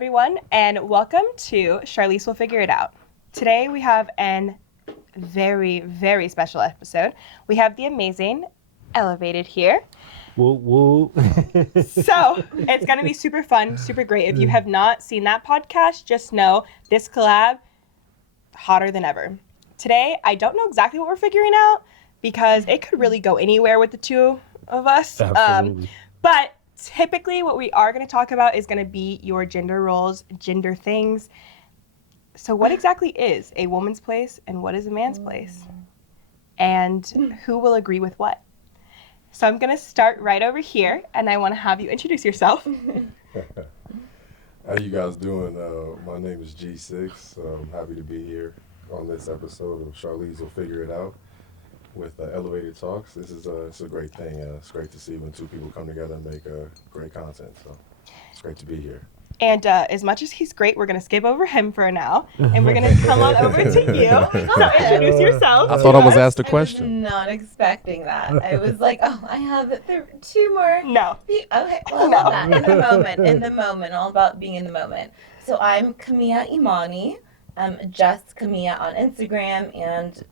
everyone, and welcome to Charlize Will Figure It Out. Today we have an very, very special episode. We have the amazing Elevated here. Woo woo. So it's going to be super fun, super great. If you have not seen that podcast, just know this collab, hotter than ever. Today, I don't know exactly what we're figuring out because it could really go anywhere with the two of us. Absolutely. But typically what we are going to talk about is going to be your gender roles, gender things. So what exactly is a woman's place and what is a man's place? And who will agree with what? So I'm going to start right over here, and I want to have you introduce yourself. How you guys doing? My name is G6. I'm happy to be here on this episode of Charlize Will Figure It Out with Elevated Talks. This is it's a great thing. It's great to see when two people come together and make great content. So it's great to be here. And as much as he's great, we're going to skip over him for now, and we're going to come on over to you. So introduce yourself. I thought I was asked a question. I was not expecting that. I was like, oh, I have two more. No. Okay, well, No. I love that. In the moment, all about being in the moment. So I'm Kamia Imani. I'm just Kamia on Instagram, and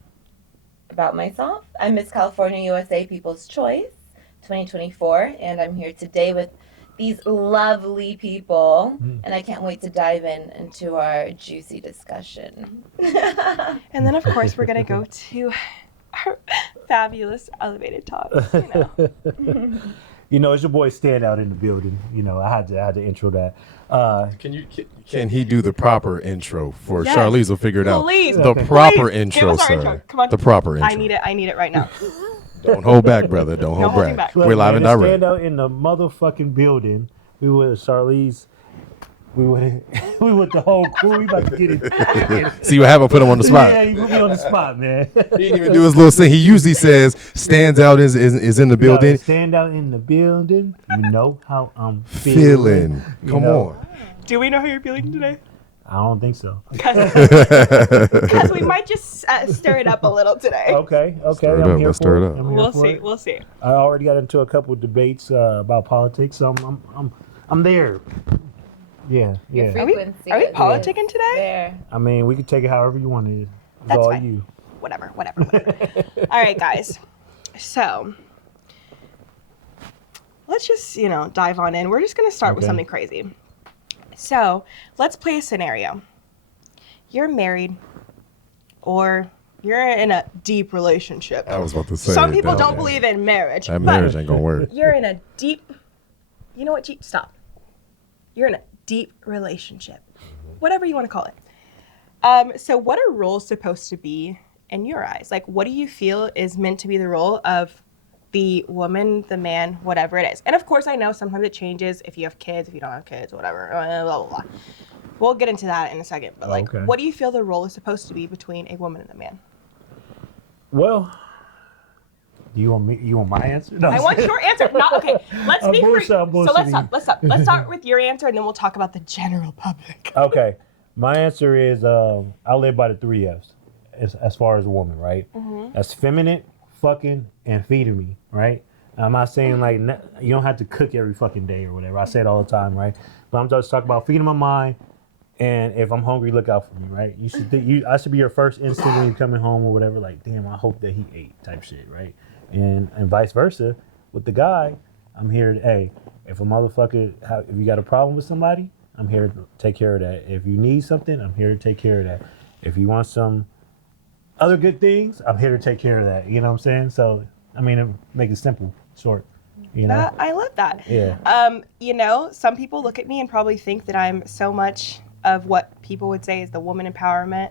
about myself, I'm Miss California USA People's Choice 2024, and I'm here today with these lovely people, and I can't wait to dive into our juicy discussion. And then, of course, we're going to go to our fabulous Elevated Talks. You know, it's your boy Standout in the building. You know, I had to intro that. Can he do the proper intro for Yes. Charlize Will Figure It Out? Please. The Okay. proper Please, intro, give us our sir. intro. Come on. The proper intro. I need it right now. Don't hold back, brother. Don't hold holding back. back. We're live and man, direct. Standout in the motherfucking building. We with Charlize. We with the whole crew. We about to get it. See what happened? Put him on the spot. Yeah, you put me on the spot, man. He didn't even do his little thing. He usually says, "Stands out is in the building." Stand out in the building. You know how I'm Feeling. You Come know. on. Do we know how you're feeling today? I don't think so. Because we might just stir it up a little today. Okay. Stir it I'm up, here let's for stir it it. up. I'm here We'll for see. it. We'll see. I already got into a couple of debates about politics, so I'm there. Yeah. Are we politicking today? There. I mean, we can take it however you want it. It's That's all fine. you. Whatever. All right, guys. So let's just, dive on in. We're just going to start with Okay. something crazy. So let's play a scenario. You're married or you're in a deep relationship. I was about to say. Some people that, don't man. believe in marriage. That but marriage ain't gonna work. You're in a deep, you know what, stop. You're in a deep relationship, whatever you want to call it. So what are roles supposed to be in your eyes? Like, what do you feel is meant to be the role of the woman, the man, whatever it is? And of course, I know sometimes it changes if you have kids, if you don't have kids, whatever, blah, blah, blah. We'll get into that in a second. But like, Okay. what do you feel the role is supposed to be between a woman and a man? Well, you want my answer? No, I want your answer. Not okay. Let's I'm speak for. bullshitting, So I'm let's bullshitting. stop. Let's start with your answer, and then we'll talk about the general public. Okay. My answer is I live by the 3 F's as far as a woman, right? That's feminine, fucking, and feeding me, right? I'm not saying like you don't have to cook every fucking day or whatever. I say it all the time, right? But I'm just talking about feeding my mind, and if I'm hungry, look out for me, right? You should I should be your first instinct when you're coming home or whatever. Like, damn, I hope that he ate, type shit, right? And vice versa with the guy. I'm here to, hey, if a motherfucker, if you got a problem with somebody, I'm here to take care of that. If you need something, I'm here to take care of that. If you want some other good things, I'm here to take care of that. You know what I'm saying? So, I mean, make it simple, short. You know? I love that. Yeah. Some people look at me and probably think that I'm so much of what people would say is the woman empowerment.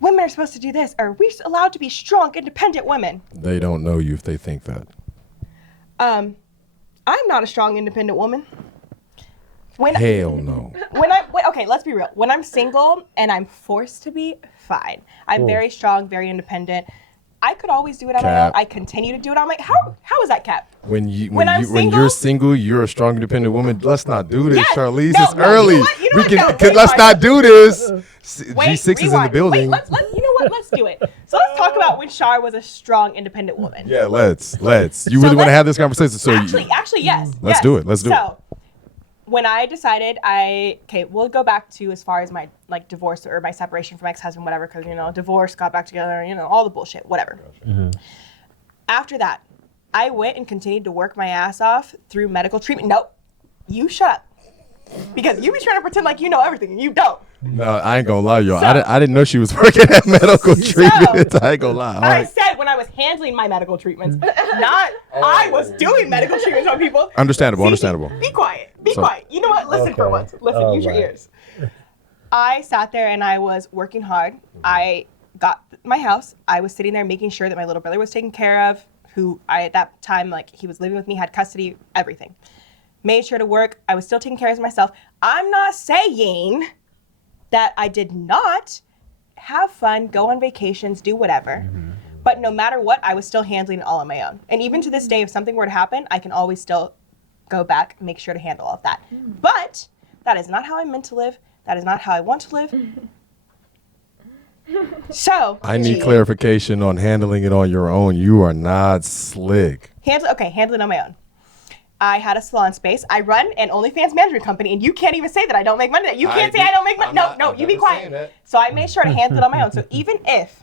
Women are supposed to do this, or we're allowed to be strong, independent women. They don't know you if they think that. I'm not a strong, independent woman. Hell no. Okay, let's be real. When I'm single and I'm forced to be, fine. I'm Cool. very strong, very independent. I could always do it on my own. Cap. I continue to do it on my own. How is that, Cap? When I'm you're single, you're a strong, independent woman. Let's not do this, Yes. Charlize. No, it's no, early. you know what? You know what? No, Let's rewind. not do this. Wait, G6 is in the rewind. building. Wait, you know what? Let's do it. So let's talk about when Char was a strong, independent woman. Yeah, let's. You really want to have this conversation? So Actually, yes. Let's yes. do it. Let's do it. So, when I decided we'll go back to as far as my like divorce or my separation from ex-husband, whatever, because divorce, got back together, all the bullshit, whatever. After that, I went and continued to work my ass off through medical treatment. Nope, you shut up, because you be trying to pretend like you know everything and you don't. No, I ain't gonna lie, y'all. I didn't know she was working at medical treatment. I ain't gonna lie. All I right. said when I was handling my medical treatments, not I was doing medical treatments on people. Understandable, See, understandable. Be quiet. Be So- quiet. You know what? Listen for Okay. once. Listen. All Use your right. ears. I sat there and I was working hard. I got my house. I was sitting there making sure that my little brother was taken care of, who I at that time, like, he was living with me, had custody, everything. Made sure to work. I was still taking care of myself. I'm not saying that I did not have fun, go on vacations, do whatever. But no matter what, I was still handling it all on my own. And even to this day, if something were to happen, I can always still go back and make sure to handle all of that. But that is not how I'm meant to live. That is not how I want to live. So I need clarification on handling it on your own. You are not slick. handle it on my own. I had a salon space. I run an OnlyFans management company, and you can't even say that I don't make money. You can't say I don't make money. No, you be quiet. So I made sure to handle it on my own. So even if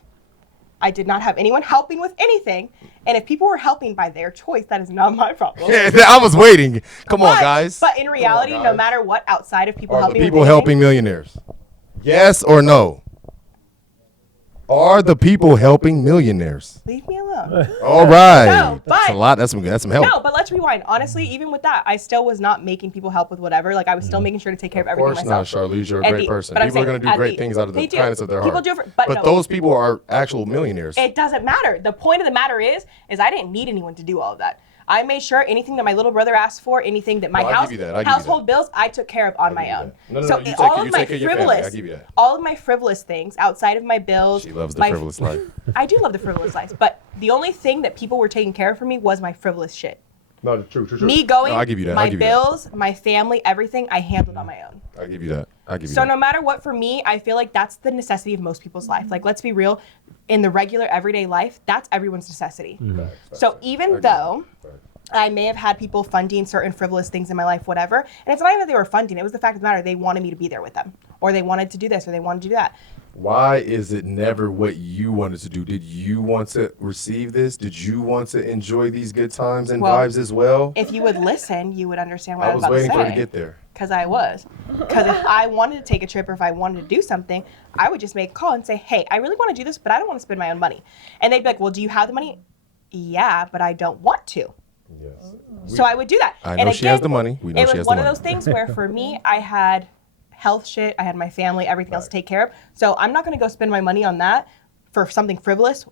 I did not have anyone helping with anything, and if people were helping by their choice, that is not my problem. I was waiting. Come on, guys. But in reality, no guys. matter what, outside of people Are the helping, people with helping anything, millionaires? Yes or no? Are the people helping millionaires? leave me alone. All right. No, That's a but- lot. That's some help. No, but let's rewind. Honestly, even with that, I still was not making people help with whatever. Like, I was still making sure to take care of Of everything course not, myself. Charlize. You're a And great the- person. but I'm People are saying, going to do at great the- things out of the they do. kindness of their People heart. do it but no. those people are actual millionaires. It doesn't matter. The point of the matter is I didn't need anyone to do all of that. I made sure anything that my little brother asked for, anything that my No, I'll give you that. I'll give you household bills, I took care of on my give you own. that. No, So you take all it- of you my take care of your family. frivolous, I'll give you that. all of my frivolous things outside of my bills. She loves the my- frivolous life. I do love the frivolous life, but the only thing that people were taking care of for me was my frivolous shit. No, true. Me going, No, I'll give you that. my I'll give you that. bills, my family, everything, I handled on my own. I'll give you that. I'll give you So that. no matter what, for me, I feel like that's the necessity of most people's life. Like, let's be real, in the regular everyday life, that's everyone's necessity. So even though I may have had people funding certain frivolous things in my life, whatever, and it's not even that they were funding, it was the fact of the matter, they wanted me to be there with them, or they wanted to do this, or they wanted to do that. Why is it never what you wanted to do? Did you want to receive this? Did you want to enjoy these good times and Well, vibes as well? If you would listen, you would understand what I I was was about waiting to for say. her to get there. Because I was. Because if I wanted to take a trip or if I wanted to do something, I would just make a call and say, hey, I really want to do this, but I don't want to spend my own money. And they'd be like, well, do you have the money? Yeah, but I don't want to. Yes. So I would do that. I And know she has again, the money. We know it she was has one the of money. those things where for me, I had health shit, I had my family, everything else to take care of. So I'm not going to go spend my money on that for something frivolous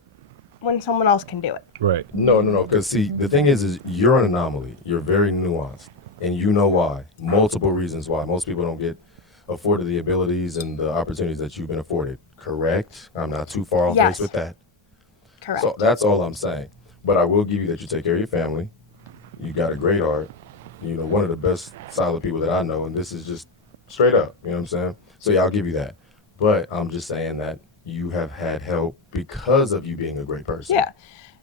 when someone else can do it. Right. No. Because see, the thing is you're an anomaly. You're very nuanced, and you know why. Multiple reasons why. Most people don't get afforded the abilities and the opportunities that you've been afforded. Correct? I'm not too far off Yes. base with that. Correct. So that's all I'm saying. But I will give you that you take care of your family. You got a great heart. You know, one of the best solid people that I know, and this is just straight up. You know what I'm saying? So yeah, I'll give you that. But I'm just saying that you have had help because of you being a great person. Yeah.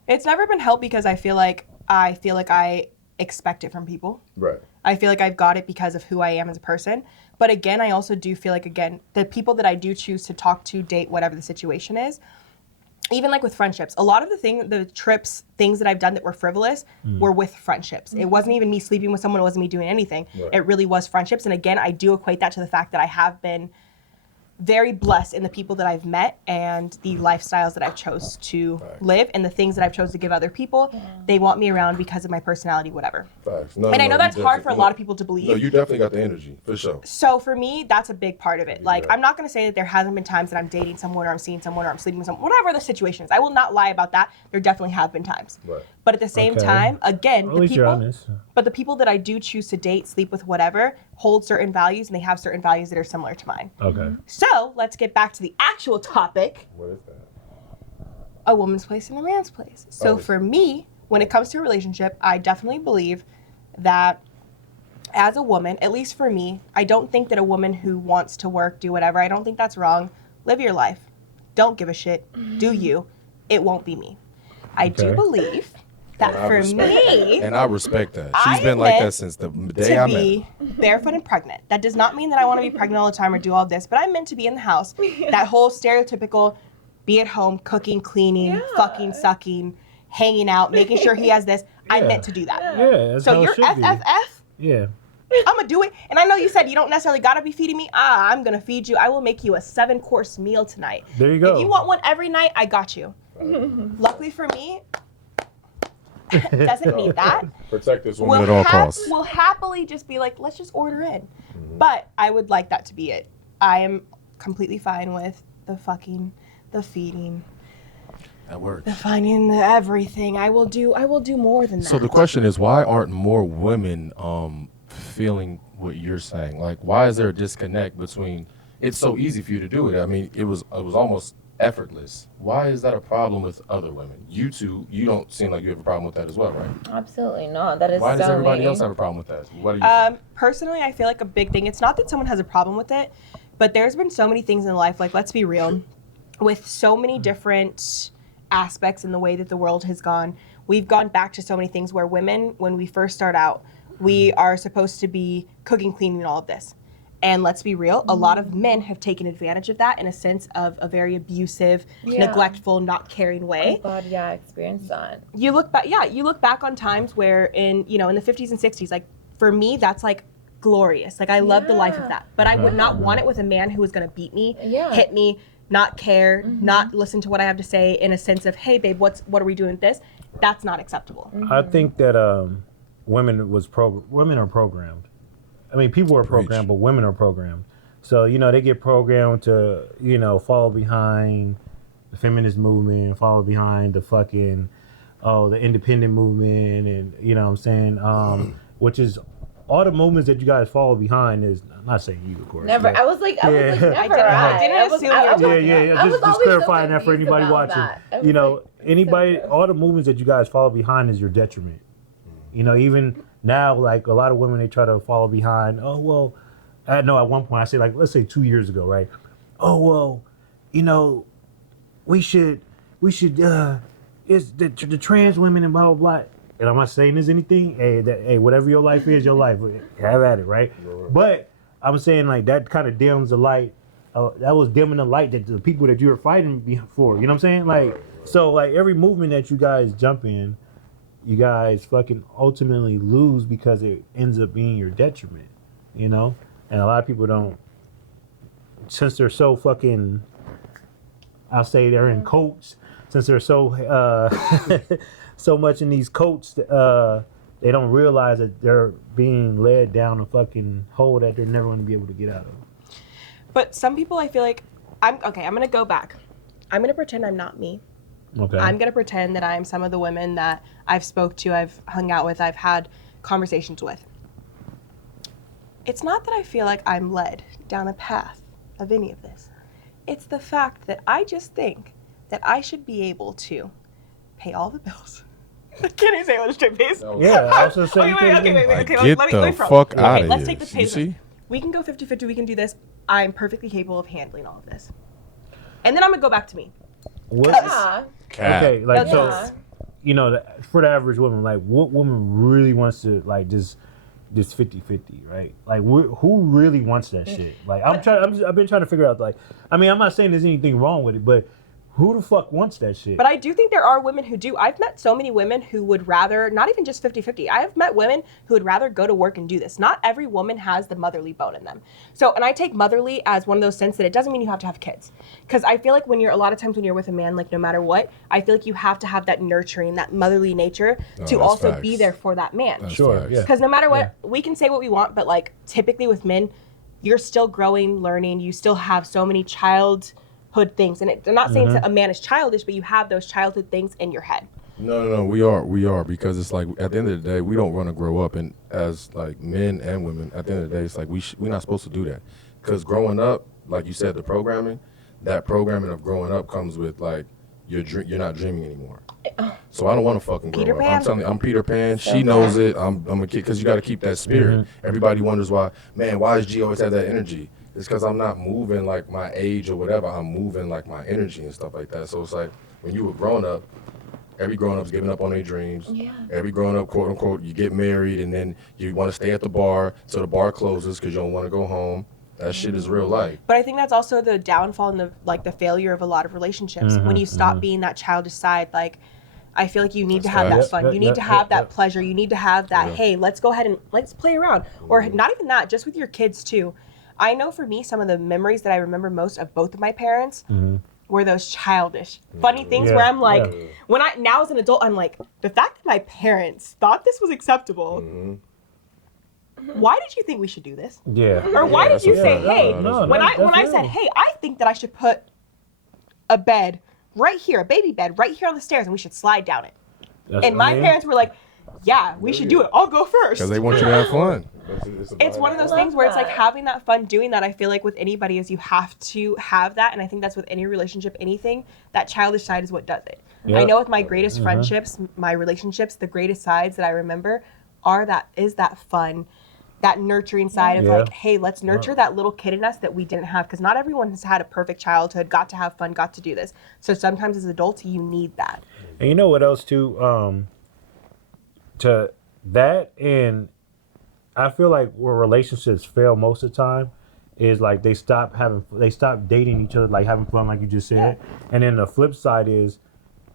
It's never been help because I feel like I expect it from people. Right. I feel like I've got it because of who I am as a person. But again, I also do feel like, again, the people that I do choose to talk to, date, whatever the situation is, even like with friendships, a lot of the trips, things that I've done that were frivolous were with friendships. It wasn't even me sleeping with someone. It wasn't me doing anything. Right. It really was friendships. And again, I do equate that to the fact that I have been very blessed in the people that I've met and the lifestyles that I've chose to live and the things that I've chose to give other people. They want me around because of my personality, whatever. Facts. No, And I know you that's hard for a definitely- lot of people to believe. No, you definitely got the energy for sure. So for me, that's a big part of it. Like, Yeah. I'm not going to say that there hasn't been times that I'm dating someone or I'm seeing someone or I'm sleeping with someone, whatever the situation is. I will not lie about that. There definitely have been times. Right. But at the same Okay. time, again, At the least you're people, honest. but the people that I do choose to date, sleep with, whatever, hold certain values and they have certain values that are similar to mine. Okay. So let's get back to the actual topic. What is that? A woman's place and a man's place. So Oh. for me, when it comes to a relationship, I definitely believe that as a woman, at least for me, I don't think that a woman who wants to work, do whatever, I don't think that's wrong. Live your life. Don't give a shit. Do you. It won't be me. I do Okay. believe that And I for respect me, And I respect that. She's I been like meant that since the day to I met her. be barefoot and pregnant. That does not mean that I want to be pregnant all the time or do all this, but I'm meant to be in the house. That whole stereotypical be at home, cooking, cleaning, Yeah. fucking, sucking, hanging out, making sure he has this. I'm Yeah. meant to do that. Yeah, that's So how you're it should be. FFF. Yeah. I'm gonna do it. And I know you said you don't necessarily gotta be feeding me. I'm gonna feed you. I will make you a 7-course meal tonight. There you go. If you want one every night, I got you. Luckily for me, doesn't need that. Protect this woman at all costs. We'll happily just be like, let's just order in. But I would like that to be it. I am completely fine with the fucking, the feeding, That works. the finding, the everything. I will do more than that. So the question is, why aren't more women feeling what you're saying? Like, why is there a disconnect between? It's so easy for you to do it. I mean, it was almost effortless. Why is that a problem with other women? You two, you don't seem like you have a problem with that as well, right? Absolutely not. That is Why does so everybody me. else have a problem with that? What do you think? Personally, I feel like a big thing, it's not that someone has a problem with it, but there's been so many things in life, like, let's be real, with so many different aspects in the way that the world has gone. We've gone back to so many things where women, when we first start out, we are supposed to be cooking, cleaning, and all of this. And let's be real, a lot of men have taken advantage of that in a sense of a very abusive, Yeah. neglectful, not caring way. Oh God, yeah, I experienced that. You look back on times where in the 50s and 60s, like, for me, that's like glorious. Like, I love the life of that. But I would not want it with a man who was going to beat me, Yeah. hit me, not care, not listen to what I have to say in a sense of, hey babe, what are we doing with this? That's not acceptable. I think that women are programmed. I mean, people are programmed, but women are programmed. So, they get programmed to, follow behind the feminist movement, follow behind the fucking, the independent movement, and, you know what I'm saying? Which is all the movements that you guys follow behind is, I'm not saying you, of course. Never. but- I was like, never. I didn't assume you were talking Yeah. I was Just always so clarifying that for confused anybody about watching. that. I was like, Anybody, so all the movements that you guys follow behind is your detriment. Even now, like a lot of women, they try to follow behind. Oh well, at one point I say, like, let's say 2 years ago, right? Oh well, we should, it's the trans women and blah blah blah. And I'm not saying there's anything. Hey, whatever your life is, your life. Have at it, right? But I'm saying, like, that kind of dims the light. That was dimming the light that the people that you were fighting for. You know what I'm saying? Like, so, like, every movement that you guys jump in, you guys fucking ultimately lose because it ends up being your detriment. And a lot of people don't, since they're so fucking, I'll say they're in coats, since they're so so much in these coats, they don't realize that they're being led down a fucking hole that they're never going to be able to get out of. But some people, I feel like, I'm going to go back. I'm going to pretend I'm not me. Okay. I'm going to pretend that I'm some of the women that I've spoke to, I've hung out with, I've had conversations with. It's not that I feel like I'm led down a path of any of this. It's the fact that I just think that I should be able to pay all the bills. Can I say it with a straight face? Yeah, I was just saying. Okay, wait. Get let the me front. fuck Okay, outta let's here. take this You page. see? We can go 50-50, we can do this. I'm perfectly capable of handling all of this. And then I'm going to go back to me. Yeah. Cat. Okay, like, Yeah. so, for the average woman, like, what woman really wants to, like, just 50-50, right? Like, who really wants that shit? Like, I've been trying to figure out, like, I mean, I'm not saying there's anything wrong with it, but who the fuck wants that shit? But I do think there are women who do. I've met so many women who would rather, not even just 50-50, I have met women who would rather go to work and do this. Not every woman has the motherly bone in them. So, and I take motherly as one of those sense that it doesn't mean you have to have kids. Because I feel like a lot of times when you're with a man, like, no matter what, I feel like you have to have that nurturing, that motherly nature to that's also facts. be there for that man. That's Sure, facts. yeah. Because no matter what, we can say what we want, but, like, typically with men, you're still growing, learning, you still have so many childhood things. And I'm not saying that a man is childish, but you have those childhood things in your head. No, we are because it's like at the end of the day we don't want to grow up, and as like men and women, at the end of the day it's like we're not supposed to do that, because growing up, like you said, that programming of growing up comes with like you're not dreaming anymore. So I don't want to fucking grow Peter up. Pan. I'm telling you, I'm Peter Pan. She knows it. I'm a kid, because you got to keep that spirit. Everybody wonders why does G always have that energy? It's because I'm not moving like my age or whatever. I'm moving like my energy and stuff like that. So it's like when you were growing up, Every grown-up's giving up on their dreams. Yeah. Every grown-up, quote unquote, you get married and then you want to stay at the bar till the bar closes because you don't want to go home. That shit is real life. But I think that's also the downfall and the failure of a lot of relationships. When you stop being that childish side, like, I feel like you need to have that facts. fun. You need to have that pleasure. You need to have that, hey, let's go ahead and let's play around. Or not even that, just with your kids too. I know for me, some of the memories that I remember most of both of my parents were those childish, funny things where I'm like, when I, now as an adult, I'm like, the fact that my parents thought this was acceptable, why did you think we should do this? Yeah. Or why did you say, hey, no, when that's I real. said, hey, I think that I should put a bed right here, a baby bed right here on the stairs, and we should slide down it. And my parents were like, yeah, we should do it. I'll go first. Because they want you to have fun. It's one of those I things where it's like love that. having that fun doing that. I feel like with anybody is you have to have that. And I think that's with any relationship, anything, that childish side is what does it. Yeah. I know with my greatest friendships, my relationships, the greatest sides that I remember is that fun, that nurturing side of like, hey, let's nurture that little kid in us that we didn't have. Because not everyone has had a perfect childhood, got to have fun, got to do this. So sometimes as adults, you need that. And you know what else too? To that, and I feel like where relationships fail most of the time is like they stop dating each other, like having fun, like you just said. And then the flip side is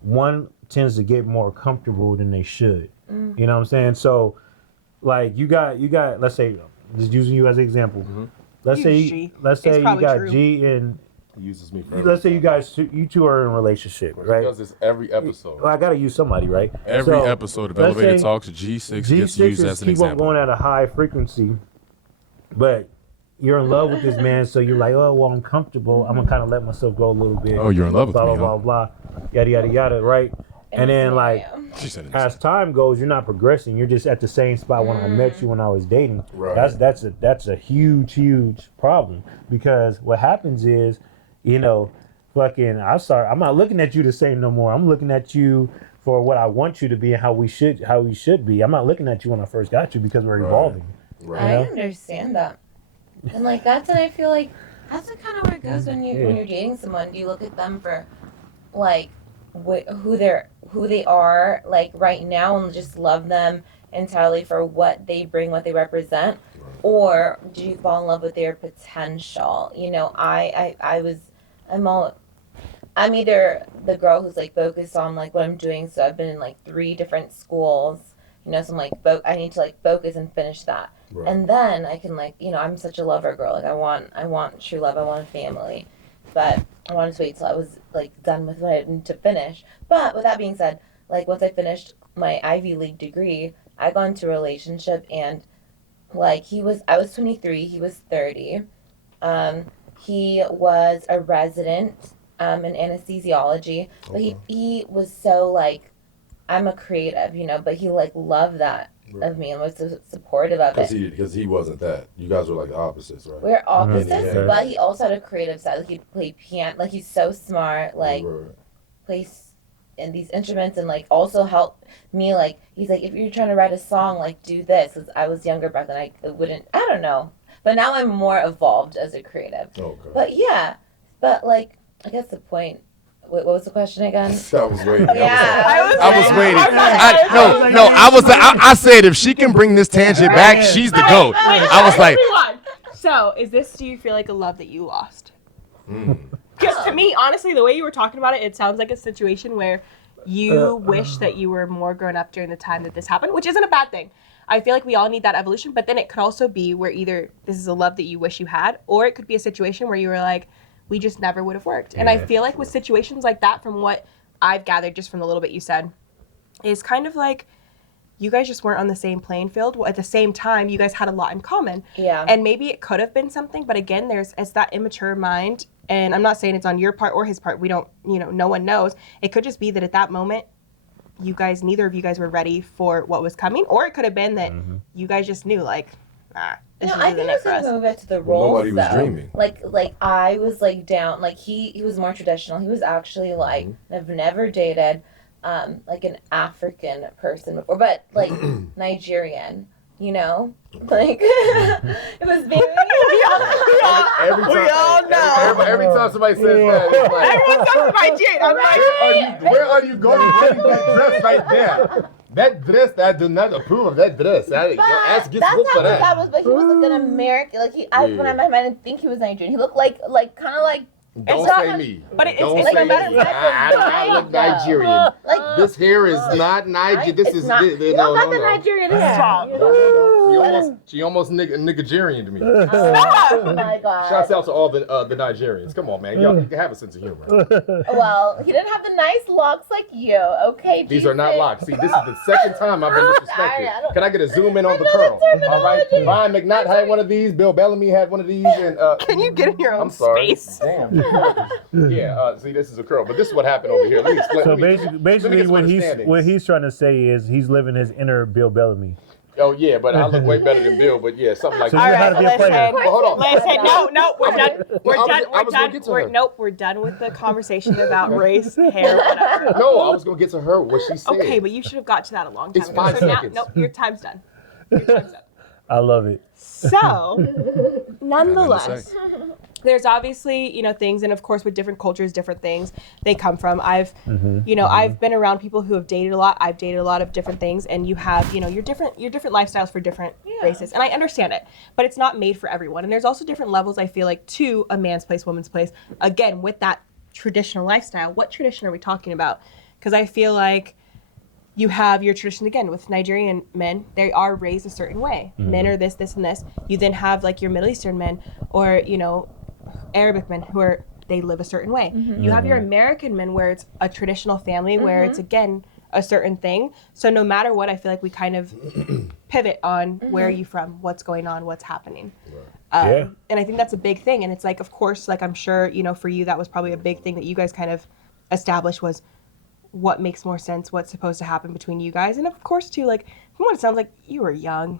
one tends to get more comfortable than they should. You know what I'm saying? So like you got let's say, just using you as an example. Let's Use say G. let's It's say you probably got true. G and He uses me for let's say everything. you two are in a relationship, He right? does this every episode. Well, I gotta use somebody, right? Every So, episode of let's Elevated say Talks, G6 gets G6 used is as an keep on example. going at a high frequency, but you're in love with this man, so you're like, oh, well, I'm comfortable. I'm gonna kind of let myself go a little bit. Oh, you're in love with blah, me, blah, huh? blah, blah, yada, yada, yada, right? And then, like, She said it. as time goes, you're not progressing. You're just at the same spot when I met you when I was dating. Right. That's a huge problem, because what happens is, you know, fucking, I'm not looking at you the same no more. I'm looking at you for what I want you to be and how we should be. I'm not looking at you when I first got you because we're evolving. Right. I know? understand that, and like that's what I feel like. That's the kind of where it goes when you're dating someone. Do you look at them for, like, who they are like right now and just love them entirely for what they bring, what they represent, or do you fall in love with their potential? You know, I'm either the girl who's like focused on like what I'm doing. So I've been in like 3 different schools. You know, so I'm like, I need to like focus and finish that. Right. And then I can like, you know, I'm such a lover girl. Like I want true love. I want a family. But I wanted to wait till I was like done with what I had to finish. But with that being said, like once I finished my Ivy League degree, I got into a relationship and like I was 23, he was 30. He was a resident in anesthesiology, but he was so like, I'm a creative, you know, but he like loved that of me and was so supportive of it. Because he wasn't that. You guys were like the opposites, right? We're opposites, Yeah. but he also had a creative side. Like he played piano, like he's so smart, like Right. plays in these instruments and like also help me. Like he's like, if you're trying to write a song, like do this. 'Cause I was younger back then, I don't know. But now I'm more evolved as a creative. Okay. But yeah, but like I guess the point. What was the question again? I was waiting. Yeah. I was waiting. I I said if she can bring this tangent back, she's the GOAT. I was like, so do you feel like a love that you lost? Because to me, honestly, the way you were talking about it, it sounds like a situation where you wish that you were more grown up during the time that this happened, which isn't a bad thing. I feel like we all need that evolution, but then it could also be where either this is a love that you wish you had, or it could be a situation where you were like, we just never would have worked. And I feel like with situations like that, from what I've gathered just from the little bit you said, is kind of like you guys just weren't on the same playing field. Well, at the same time, you guys had a lot in common. Yeah. And maybe it could have been something, but again, it's that immature mind. And I'm not saying it's on your part or his part. We don't, no one knows. It could just be that at that moment, neither of you guys were ready for what was coming. Or it could have been that you guys just knew, like, this No, I isn't think it it's for gonna us. move it to the Well, roles. nobody was though. dreaming. Like I was like down. Like he was more traditional. He was actually like I've never dated, like an African person before, but like Nigerian. you know, like it was very. Every time somebody says that, it's like, Everyone says Nigerian. I'm like, where are you going? What is that dress right there? That dress, I do not approve of that dress. Your ass gets That's whooped how for his dad that. was, but he was like an American. Like when I met him, I didn't think he was Nigerian. He looked like kind of like. Don't not- say me. but it's- Don't it's say a better me. type of I do not vibe, look though. Nigerian. Like This hair is not Nigerian. This it's is not. this, You don't got the Nigerian hair. Stop. She almost Nigerian to me. Oh my god. Shouts out to all the Nigerians. Come on, man. Y'all can have a sense of humor. Well, he didn't have the nice locks like you. Okay, These are not G6. locks. See, this is the second time I've been I disrespected. don't- Can I get a zoom in on the Another colonel? All right. terminology. Ryan McNaught had one of these. Bill Bellamy had one of these. And can you get in your own I'm sorry. space? Damn. Yeah. See, this is a curl, but this is what happened over here. Let me explain. So let me basically, get some what understandings. he's trying to say is he's living his inner Bill Bellamy. Oh yeah, but I look way better than Bill. But yeah, something like So All you know right, how to be a player. listen. Well, hold on. Listen, no, we're done. We're I done. was gonna get to her. Nope, we're done with the conversation about race, hair, whatever. No, I was gonna get to her what she said. Okay, but you should have got to that a long time It's ago. 5 So now, seconds. nope, your time's done. Your time's done. I love it. So, nonetheless, there's obviously, things, and of course with different cultures, different things they come from. I've been around people who have dated a lot. I've dated a lot of different things, and you have, your different lifestyles for different races. And I understand it, but it's not made for everyone. And there's also different levels, I feel like, to a man's place, woman's place. Again, with that traditional lifestyle, what tradition are we talking about? Because I feel like you have your tradition again with Nigerian men. They are raised a certain way. Men are this, and this. You then have like your Middle Eastern men, or Arabic men who are they live a certain way. You have your American men where it's a traditional family where it's again a certain thing. So no matter what, I feel like we kind of pivot on where are you from, what's going on, what's happening. Yeah. And I think that's a big thing. And it's like, of course, like I'm sure for you that was probably a big thing that you guys kind of established was what makes more sense, what's supposed to happen between you guys. And of course, too, like, from what it sounds like, you were young.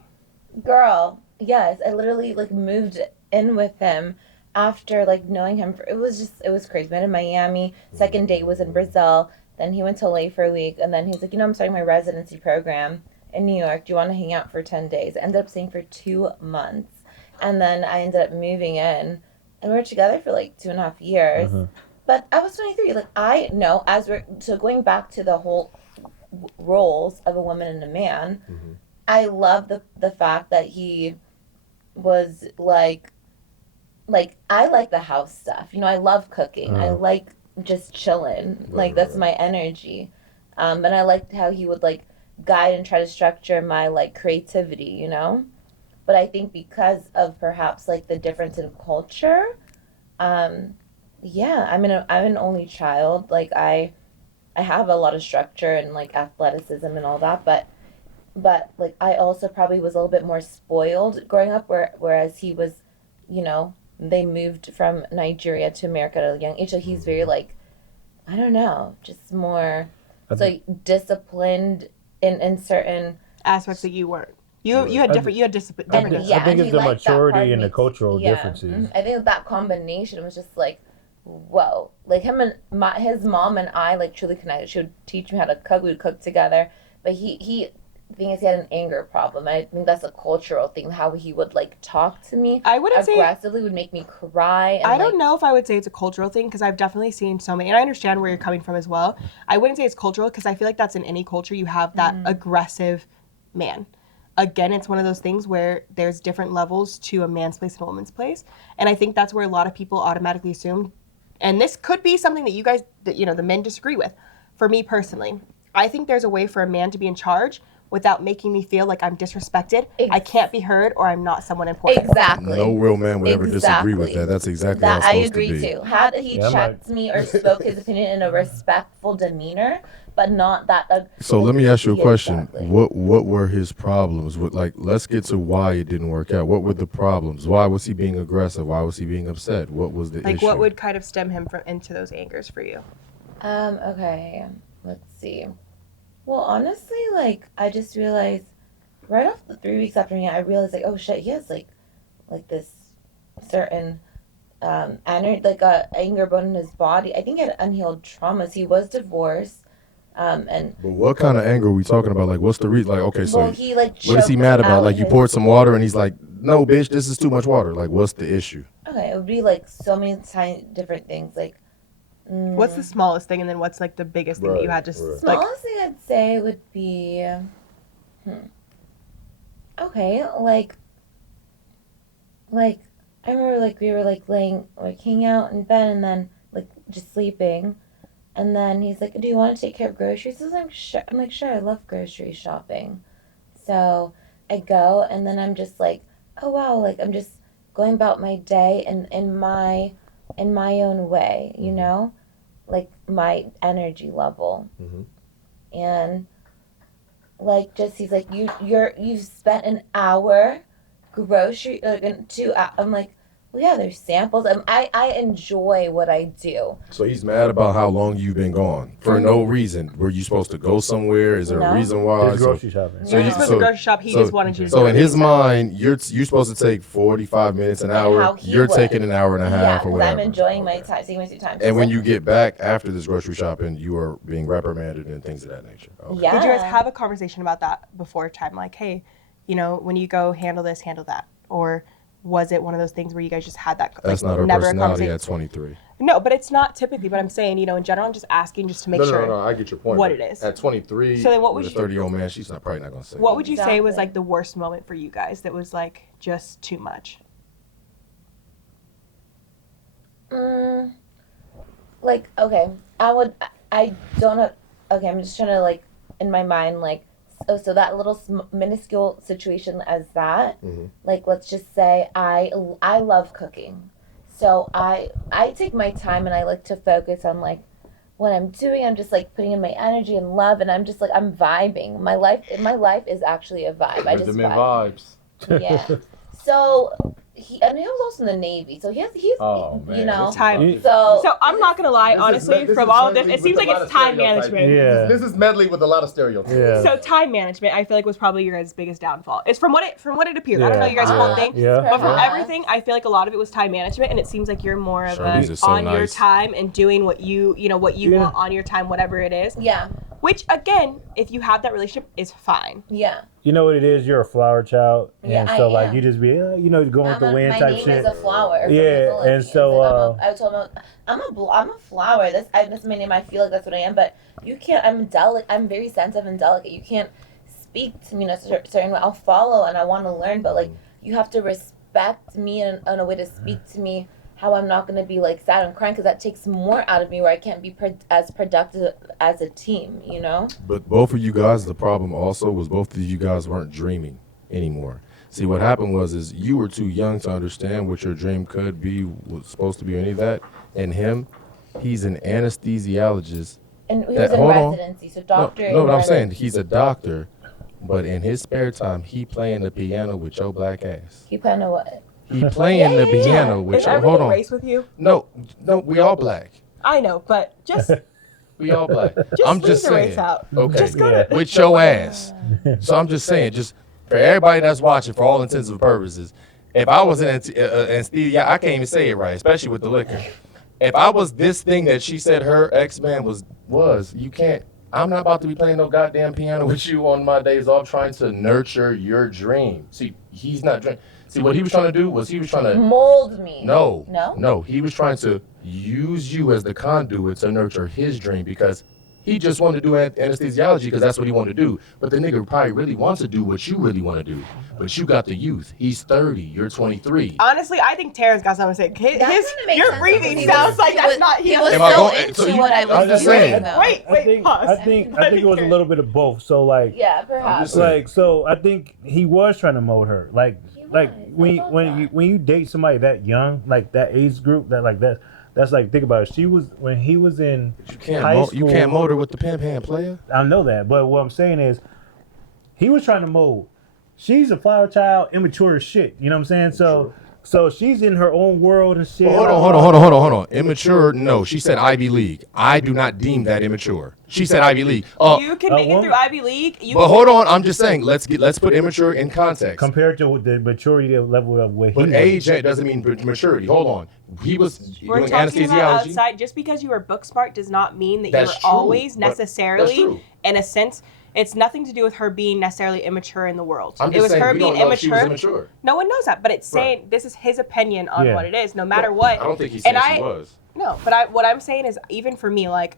Girl, yes, I literally like moved in with him after like knowing him. It was crazy. Met in Miami. Second date was in Brazil. Then he went to LA for a week, and then he's like, I'm starting my residency program in New York. Do you want to hang out for 10 days? I ended up staying for 2 months, and then I ended up moving in, and we were together for like 2.5 years. But I was 23. Like I know going back to the whole roles of a woman and a man. I love the fact that he was like I like the house stuff. I love cooking. I like just chilling. Like that's my energy. And I liked how he would like guide and try to structure my like creativity, But I think because of perhaps like the difference in culture, I'm an only child. Like I have a lot of structure and like athleticism and all that, but like I also probably was a little bit more spoiled growing up, whereas he was, they moved from Nigeria to America at a young age, so he's very like, I don't know, just more disciplined in certain Aspects that you weren't. You had different. You had discipline. and Different. yeah, I think and it's he the liked that part maturity of and the me cultural too. Yeah. differences. I think that combination was just like, whoa, like him and his mom and I like truly connected. She would teach me how to cook. We would cook together, but he the thing is he had an anger problem. I think that's a cultural thing. How he would like talk to me I wouldn't say. aggressively would make me cry. And, I don't know if I would say it's a cultural thing because I've definitely seen so many, and I understand where you're coming from as well. I wouldn't say it's cultural because I feel like that's in any culture. You have that aggressive man. Again, it's one of those things where there's different levels to a man's place and a woman's place, and I think that's where a lot of people automatically assume. And this could be something that you guys, the men disagree with. For me personally, I think there's a way for a man to be in charge without making me feel like I'm disrespected, I can't be heard, or I'm not someone important. Exactly. No real man would ever disagree with Exactly. that. That's exactly how That it's I supposed agree to be. too. Had he Yeah, I'm checked me or spoke his opinion in a respectful demeanor, but not that. So let me ask you a Yeah, question. exactly. What were his problems? Let's get to why it didn't work out. What were the problems? Why was he being aggressive? Why was he being upset? What was the Like, issue? what would kind of stem him into those angers for you? Okay, let's see. Well, honestly, like I just realized right off the 3 weeks after me, I realized like, oh shit, he has like this certain anger bone in his body. I think he had unhealed traumas. He was divorced. And But what kind of anger are we talking about? Like, what's the reason? Like, okay, so well, he like what is he choked mad about? out Like, you his- poured some water and he's like, no, bitch, this is too much water. Like, what's the issue? Okay, it would be like so many tiny different things. Like, What's the smallest thing, and then what's like the biggest thing that you Right, had to right. like? smallest thing I'd say would be, okay, like I remember like we were like laying like hanging out in bed and then like just sleeping, and then he's like, "Do you want to take care of groceries?" I'm like, "Sure." I'm like, "Sure, I love grocery shopping." So I go, and then I'm just like, "Oh wow!" Like I'm just going about my day in my own way, you know, like my energy level, Mhm. and like just he's like, you've spent an hour grocery I'm like, well, yeah, there's samples. I enjoy what I do. So he's mad about how long you've been gone for no reason. Were you supposed to go somewhere? Is there No. a reason why? His grocery shopping. So You're you- supposed so- to grocery shop. He so- just wanted you to. So do in it. his mind, you're supposed to take 45 minutes, an hour. how he You're would. taking an hour and a Yeah, half or because whatever. I'm enjoying my Okay. time, taking my sweet time. And when you get back after this grocery shopping, you are being reprimanded and things of that nature. Okay. yeah, Did you guys have a conversation about that before time? Like, hey, you know, when you go handle this, handle that, or was it one of those things where you guys just had that? Like, That's not her never a personality conversation? at 23. No, but it's not typically. But I'm saying, you know, in general, I'm just asking just to make sure. I get your point. what but it is. At 23, So then what with would a 30-year-old man, she's not probably not gonna say. What would you say was Exactly. like the worst moment for you guys that was like just too much? Like, okay, I don't have, okay, I'm just trying to, like, in my mind, like, so that little minuscule situation as that, Mhm. like, let's just say I love cooking. So I take my time and I like to focus on, like, what I'm doing. I'm just, like, putting in my energy and love, and I'm just, like, I'm vibing. My life is actually a vibe. I just vibe. vibes. Yeah. So, and he was also in the Navy, so he's Oh, man. you know, Time. so. So I'm not gonna lie, This is honestly, me- this from is all of this, medley it seems with like a lot it's of time stereotypes. management. Yeah. This is medley with a lot of stereotypes. Yeah. So time management, I feel like was probably your guys' biggest downfall. It's from what it appeared. I don't know Yeah. your guys' whole thing, Yeah. but from Perhaps. everything, I feel like a lot of it was time management, and it seems like you're more of Charlize a is so on your nice. time and doing what you Yeah. want on your time, whatever it is. Yeah, Which again, if you have that relationship, is fine. yeah. You know what it is? You're a flower child, and Yeah, I so like am. you just be, you know, going with the wind my type name shit. is a flower. from Yeah, the village. and so, I told him I'm a flower. That's my name. I feel like that's what I am. But you can't. I'm delicate. I'm very sensitive and delicate. You can't speak to me in a certain way. I'll follow and I want to learn, but like you have to respect me in a way to speak to me. How I'm not going to be like sad and crying because that takes more out of me where I can't be as productive as a team. You know. But both of you guys, the problem also was both of you guys weren't dreaming anymore. See, what happened was you were too young to understand what your dream could be, was supposed to be, or any of that. And him, he's an anesthesiologist. And he That- was in hold on. residency, so doctor. No, but I'm and- saying he's a doctor, but in his spare time, he playing the piano with your black ass. He playing a what? He playing the piano with Is your. everything Hold on. race with you? No, we all black. I know, but just We all black. just I'm leave just the saying. race out. Okay. Just go to With your ass. So I'm just saying, just for everybody that's watching, for all intents and purposes, if I was anesthesia, I can't even say it right, especially with the liquor. If I was this thing that she said her ex-man was, you can't. I'm not about to be playing no goddamn piano with you on my days off, trying to nurture your dream. See, he's not dreaming. See, what he was trying to do was he was trying to Mold me. no. No? He was trying to use you as the conduit to nurture his dream because he just wanted to do anesthesiology because that's what he wanted to do. But the nigga probably really wants to do what you really want to do. But you got the youth. He's 30. You're 23. Honestly, I think Terrence got something to say. That kinda makes Your sense breathing because he sounds was- like he that's was- not. He was Am I so going- into so you- what I I'm was just doing, saying. though. Wait, pause. I think it was a little bit of both. So like, Yeah, perhaps. just saying. like so I think he was trying to mold her. Like He like was. when I thought when that. you date somebody that young, like that age group, that's like think about it. She was when he was in high school. You can't motor with the pimp hand, player. I know that, but what I'm saying is, he was trying to mold. She's a flower child, immature as shit. You know what I'm saying? So she's in her own world and shit. Hold on. Immature? No, she said Ivy League. I do not deem that immature. She said Ivy League. You can make it through Ivy League. But hold on, I'm just saying, let's put immature in context. Compared to the maturity level of what he But was. age doesn't mean maturity. Hold on. He was We're doing talking about anesthesiology. outside. Just because you were book smart does not mean that That's you were true, always but that's necessarily, true. in a sense, it's nothing to do with her being necessarily immature in the world. I'm It just was saying her we being don't know if she was immature. immature. No one knows that, but it's saying Right. this is his opinion on Yeah. what it is, no matter what. I don't think he said she was. No, but what I'm saying is, even for me, like,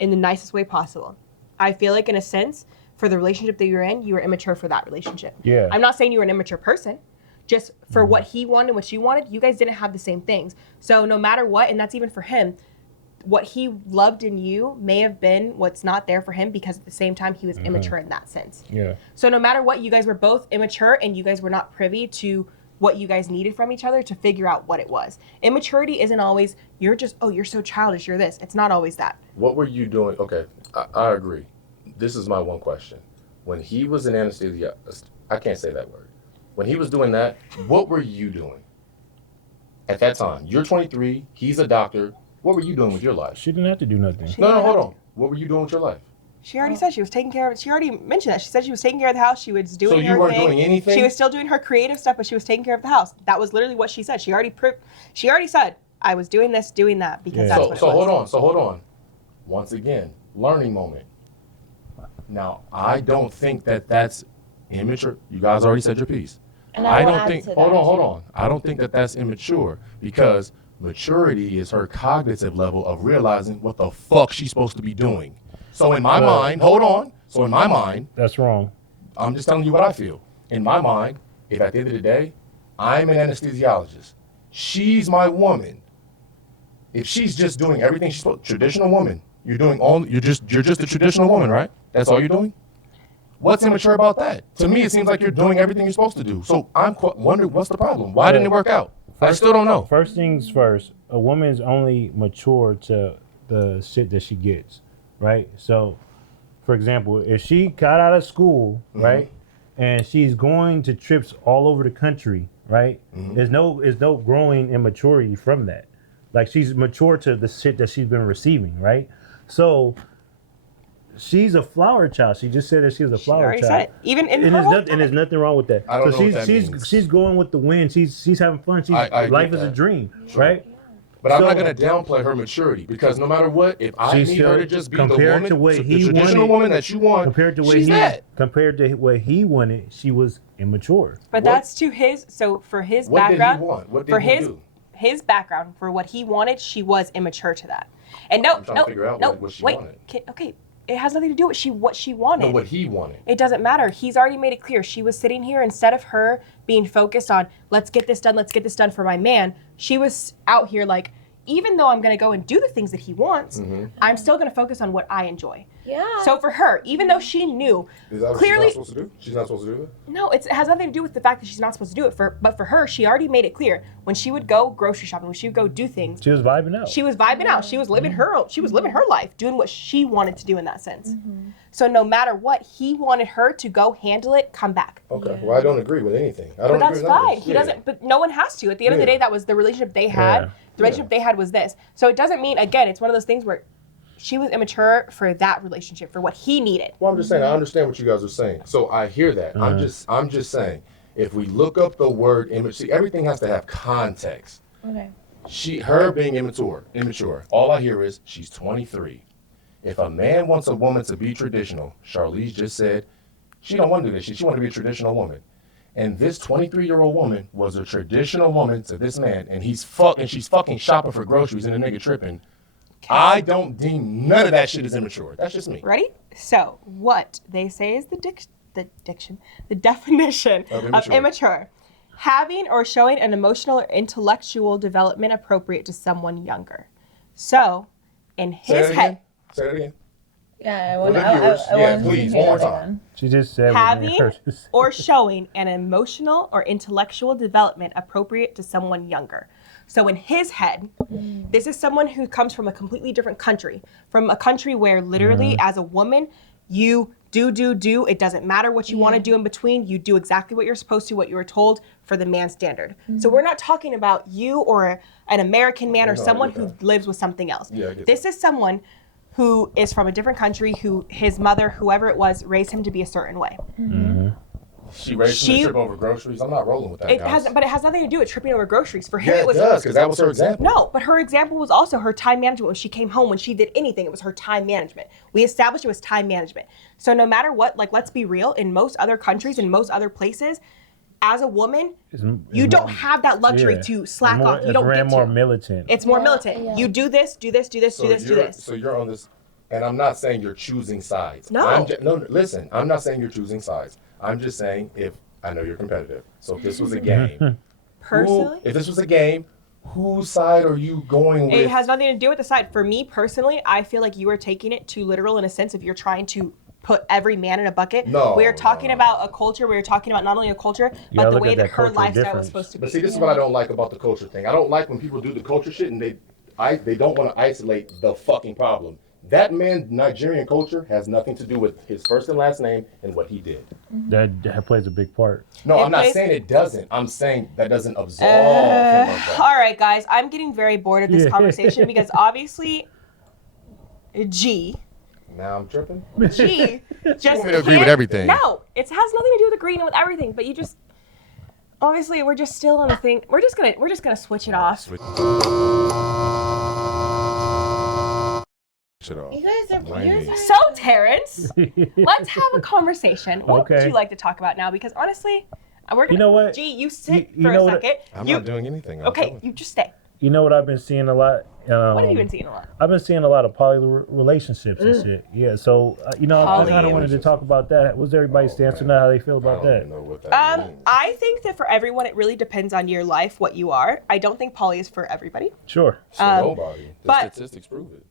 in the nicest way possible, I feel like, in a sense, for the relationship that you're in, you were immature for that relationship. Yeah. I'm not saying you were an immature person. Just for what he wanted and what you wanted, you guys didn't have the same things. So no matter what, and that's even for him, what he loved in you may have been what's not there for him because at the same time he was immature in that sense. Yeah. So no matter what, you guys were both immature and you guys were not privy to what you guys needed from each other to figure out what it was. Immaturity isn't always, you're just, oh, you're so childish, you're this. It's not always that. What were you doing? Okay, I agree. This is my one question. When he was an anesthesia, I can't say that word. When he was doing that, what were you doing at that time? You're 23. He's a doctor. What were you doing with your life? She didn't have to do nothing. She No, didn't hold have on. What were you doing with your life? She already said she was taking care of it. She already mentioned that. She said she was taking care of the house. She was doing So you her weren't thing. doing anything? She was still doing her creative stuff, but she was taking care of the house. That was literally what she said. She already said, I was doing this, doing that, because Yeah. that's So, what it so was. hold on. Once again, learning moment. Now, I don't think that that's immature. You guys already said your piece. And I will don't add think. to that. Hold on. I don't think that that's immature because maturity is her cognitive level of realizing what the fuck she's supposed to be doing. So in my mind, hold on. So in my mind, That's wrong. I'm just telling you what I feel. In my mind, if at the end of the day, I'm an anesthesiologist, she's my woman. If she's just doing everything she's supposed, traditional woman, you're just a traditional woman, right? That's all you're doing. What's immature about that? To me, it seems like you're doing everything you're supposed to do. So I'm wondering, what's the problem? Why didn't it work out? I still don't know. First things first, a woman is only mature to the shit that she gets, right? So, for example, if she got out of school, right, and she's going to trips all over the country, right, there's no growing in maturity from that. Like, she's mature to the shit that she's been receiving, right? So, she's a flower child. She just said that she was a She flower already child. said it. Even in And her there's, whole nothing, and there's nothing wrong with that. I don't know she's what that means. she's going with the wind. She's having fun. I get Life is a that. dream, right? But I'm not So- going to downplay her maturity because no matter what, if I She's need her to still- just be the compared woman, to what the he traditional wanted- woman that you want, Compared to what she's he that. wanted, she was immature. But What- that's to his, so for his What did he background, want? What did for he his do? his background, for what he wanted, she was immature to that. And no, I'm trying no, to figure out no, what she wait, wanted. okay, it has nothing to do with what she wanted. No, what he wanted. It doesn't matter. He's already made it clear. She was sitting here, instead of her being focused on, let's get this done for my man, she was out here like, even though I'm going to go and do the things that he wants, I'm still going to focus on what I enjoy. Yeah. So for her, even though she knew, Is that what clearly, she's not supposed to do? She's not supposed to do that? no, it has nothing to do with the fact that she's not supposed to do it. But for her, she already made it clear. When she would go grocery shopping, when she would go do things, She was vibing out. she was vibing out. She was living her life, doing what she wanted to do in that sense. So no matter what, he wanted her to go handle it, come back. Okay. Well, I don't agree with anything. I But don't that's agree with none of fine. this. He Yeah. doesn't. But no one has to. At the end of the Yeah. day, that was the relationship they had. Yeah. The relationship they had was this. So it doesn't mean, again, it's one of those things where she was immature for that relationship, for what he needed. Well, I'm just saying, I understand what you guys are saying. So I hear that. I'm just saying, if we look up the word image, see, everything has to have context. Okay. Her being immature. All I hear is she's 23. If a man wants a woman to be traditional, Charlize just said she don't want to do this. She want to be a traditional woman. And this 23-year-old woman was a traditional woman to this man, and she's fucking shopping for groceries and the nigga tripping. I don't deem none of that shit as immature. That's just me. Ready? So what they say is the definition Of of immature. Having or showing an emotional or intellectual development appropriate to someone younger. So, in Say his that head, again. Say that again. Yeah, For the viewers, yeah, please, one more time. She just said having or showing an emotional or intellectual development appropriate to someone younger. So in his head, this is someone who comes from a completely different country, from a country where literally as a woman, you do. It doesn't matter what you want to do in between. You do exactly what you're supposed to, what you were told for the man standard. So we're not talking about you or an American man or No, I someone get who that. lives with something else. Yeah, I get This is someone who is from a different country, who his mother, whoever it was, raised him to be a certain way. She raised him to trip over groceries. I'm not rolling with that. It guys. has nothing to do with tripping over groceries. For him, Yeah, it was. it does, because that was her example. No, but her example was also her time management. When she came home, when she did anything, it was her time management. We established it was time management. So no matter what, like, let's be real, in most other countries, in most other places, as a woman, you don't have that luxury to slack off. You don't get more to. militant. It's more militant. You do this, do this, do this, do this, do this. So you're on this, and I'm not saying you're choosing sides. No. No, listen, I'm not saying you're choosing sides. I'm just saying I know you're competitive. So if this was a game, Personally, if this was a game, whose side are you going with? it has nothing to do with the side. For me personally, I feel like you are taking it too literal in a sense if you're trying to put every man in a bucket. No, we are talking about a culture. We are talking about not only a culture, but the look way at that that her cultural lifestyle difference. was supposed to be. But see, this is what I don't like about the culture thing. I don't like when people do the culture shit and they don't want to isolate the fucking problem. That man's Nigerian culture has nothing to do with his first and last name and what he did. That plays a big part. No, It I'm not plays- saying it doesn't. I'm saying that doesn't absolve him of that. All right, guys, I'm getting very bored of this conversation because obviously, G Now I'm tripping. just want me to agree with can't- everything. No, it has nothing to do with agreeing with everything. But you just obviously we're just still on the thing. We're just gonna switch it off. Shit off. You guys are. So Terrence, let's have a conversation. What would Okay. you like to talk about now? Because honestly, we're gonna. You know what? G, you sit You for know a what? second. I'm You not doing anything. I'm okay? chilling. You just stay. You know what I've been seeing a lot? What have you been seeing a lot? I've been seeing a lot of poly relationships and shit. Yeah, so I kind of wanted to talk about that. What's everybody's stance on that? How they feel I about don't that? even know what that means. I think that for everyone, it really depends on your life, what you are. I don't think poly is for everybody. Sure. For nobody. The but- statistics prove it.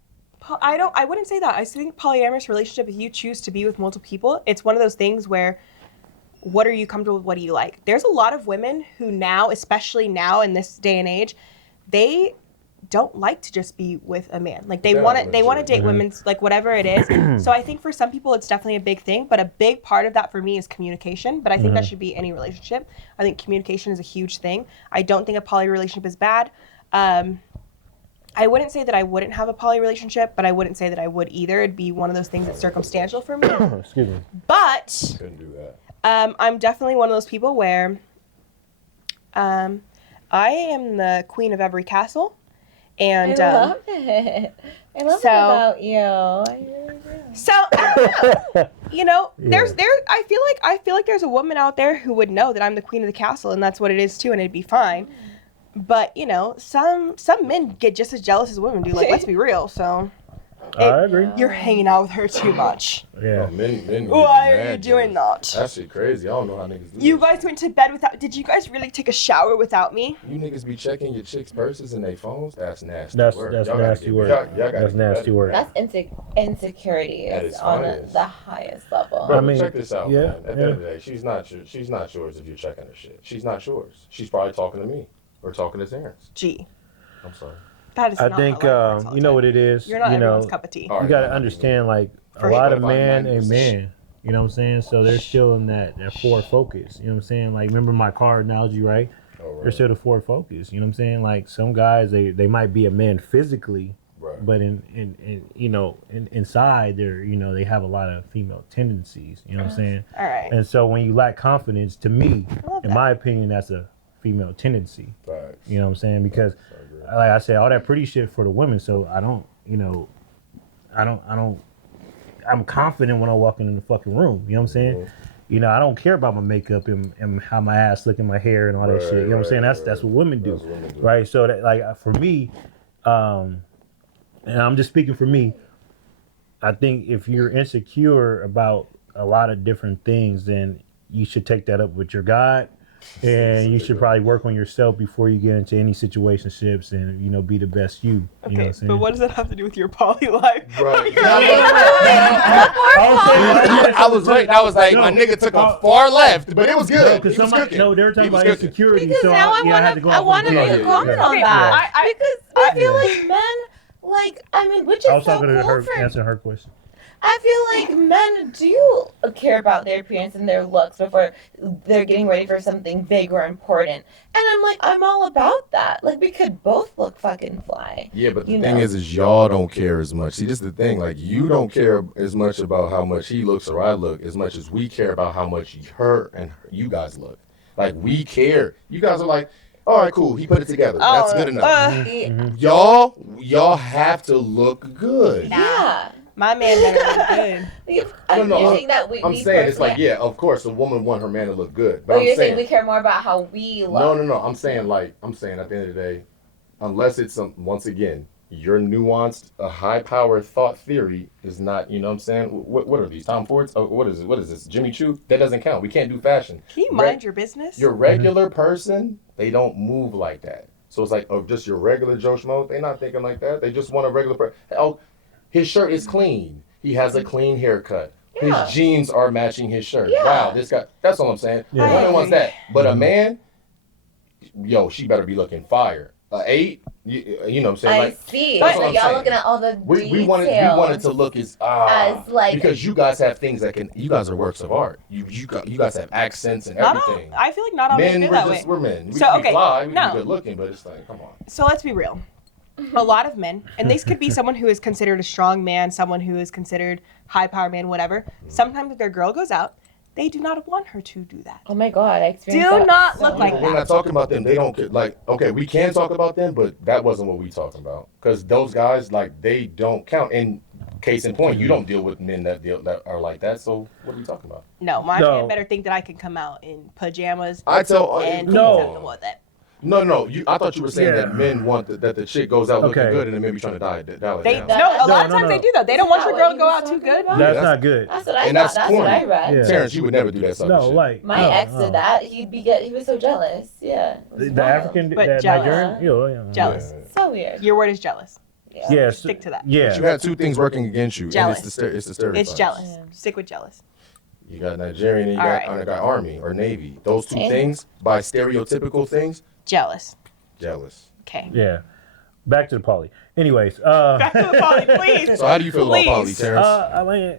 I wouldn't say that. I think polyamorous relationship, if you choose to be with multiple people, it's one of those things where what are you comfortable with? What do you like? There's a lot of women who now, especially now in this day and age, they don't like to just be with a man. Like they want to date women's, like whatever it is. So I think for some people it's definitely a big thing, but a big part of that for me is communication. But I think that should be any relationship. I think communication is a huge thing. I don't think a poly relationship is bad. I wouldn't say that I wouldn't have a poly relationship, but I wouldn't say that I would either. It'd be one of those things that's circumstantial for me. Excuse me. But Couldn't do that. I'm definitely one of those people where I am the queen of every castle. And I love it. I love it about you. I really do. so you know, I feel like there's a woman out there who would know that I'm the queen of the castle and that's what it is too, and it'd be fine. But you know, some men get just as jealous as women do. Like, let's be real. So I agree. you're hanging out with her too much. Yeah. No, men get Why are mad you doing jealous. that? That shit crazy. I don't know how niggas do You that. guys went to bed without. Did you guys really take a shower without me? You niggas be checking your chicks' purses and their phones? That's nasty That's work. that's Y'all gotta nasty get- work. y'all gotta That's get nasty better. work. That's insecurity At is its on finest. the highest level. Bro, I mean, check this out, yeah, man. At the end yeah. of the day, she's not yours if you're checking her shit. She's not yours. She's probably talking to me or talking to Terrence. Gee, I'm sorry. that is. I not think how life works all you the know time. what it is. You're not you everyone's know, cup of tea. All right, you got to man. understand, like, For a lot sure. of man ain't 90%. man. You know what I'm saying? So they're still in that forward focus. You know what I'm saying? Like, remember my car analogy, right? All They're right. still the forward focus. You know what I'm saying? Like, some guys, they might be a man physically, Right. but in you know, inside they're, you know, they have a lot of female tendencies. You know what I'm saying? All right. And so when you lack confidence, to me, love in that. my opinion, that's a female tendency. Facts. You know what I'm saying? Because, I agree. like I said, all that pretty shit for the women. So I don't, you know, I'm confident when I walk in the fucking room. You know what I'm saying? Mhm. You know, I don't care about my makeup and how my ass look and my hair and all that Right, shit. You know what I'm right, saying? That's right. what women do, That's what women do. right? So that, like, for me, and I'm just speaking for me. I think if you're insecure about a lot of different things, then you should take that up with your God, and you should probably work on yourself before you get into any situationships, and you know, be the best you. You know what Okay, I'm saying? but what does that have to do with your poly life? Right. I was waiting. I was like, my nigga took a far left, but it was good. Because He was somebody, cooking. no, they were talking He was about cooking. insecurity. Because so now I had to go I off want to on make that. a comment on Okay, that I- because I feel like men, like, I mean, which I is was so talking to cool her, for answering her question. I feel like men do care about their appearance and their looks before they're getting ready for something big or important. And I'm like, I'm all about that. Like, we could both look fucking fly. Yeah, but the You thing know. is y'all don't care as much. See, this is the thing. Like, you don't care as much about how much he looks or I look as much as we care about how much her and you guys look. Like, we care. You guys are like, all right, cool. He put it together. That's good enough. Y'all have to look good. Yeah. My man better look good. You think that I'm saying it's like, yeah, of course, a woman want her man to look good. But But I'm you're saying saying we care more about how we look. no. I'm saying at the end of the day, unless it's once again, your nuanced, a high-powered thought theory is not. You know what I'm saying? What are these? Tom Fords? Oh, what is it? What is this? Jimmy Choo? That doesn't count. We can't do fashion. Can you mind your business? Your regular person, they don't move like that. So it's like, oh, just your regular Joe Schmo. They're not thinking like that. They just want a regular person. Oh, his shirt is clean. He has a clean haircut. Yeah. His jeans are matching his shirt. Yeah. Wow, this guy. That's all I'm saying. Yeah. A woman wants that, but a man, yo, she better be looking fire. 8, you know what I'm saying? I Like, see. that's So what I'm y'all saying. looking at all the we wanted to look as like- because you guys have things that can. You guys are works of art. You guys have accents and Not all, everything. I feel like not all men Men, feel we're that just way. we're men. We So, can be okay, fly, we can no. be good looking, but it's like, come on. So let's be real. A lot of men, and this could be someone who is considered a strong man, someone who is considered high power man, whatever. Sometimes if their girl goes out, they do not want her to do that. Oh my god, I experienced Do that not so look like much. We're not talking about them. They don't care. Like, okay, we can talk about them, but that wasn't what we talking about. Because those guys, like, they don't count. And case in point, you don't deal with men that are like that. So what are we talking about? No, my No. man better think that I can come out in pajamas I tell and No. no. What that. No. I thought you were saying Yeah. that men want that the chick goes out looking Okay. good, and the men be trying to dial it They down. no, a lot of No, times no. they do though. They don't want your Is that girl what to go you out was too talking good. about? That's that's- not good. That's what I And thought. that's That's what I corny. read. Yeah. Terrence, you would never do that stuff. No, like My no, ex no. did that. He was so jealous. Yeah. It was The wild. African, But that jealous. Nigerian, yeah. Jealous. So weird. Your word is jealous. Yeah. Yeah, Stick to that. Yeah. But you had two things working against you, Jealous. and it's the stereotype. It's jealous. Yeah. Stick with jealous. You got Nigerian, and you All got, right. and I got Army or Navy. Those two Okay. things, by stereotypical things, Jealous. jealous. Okay. Yeah. Back to the poly. Anyways, Back to the poly, please. So how do you feel about poly, Please. Terrence? I mean,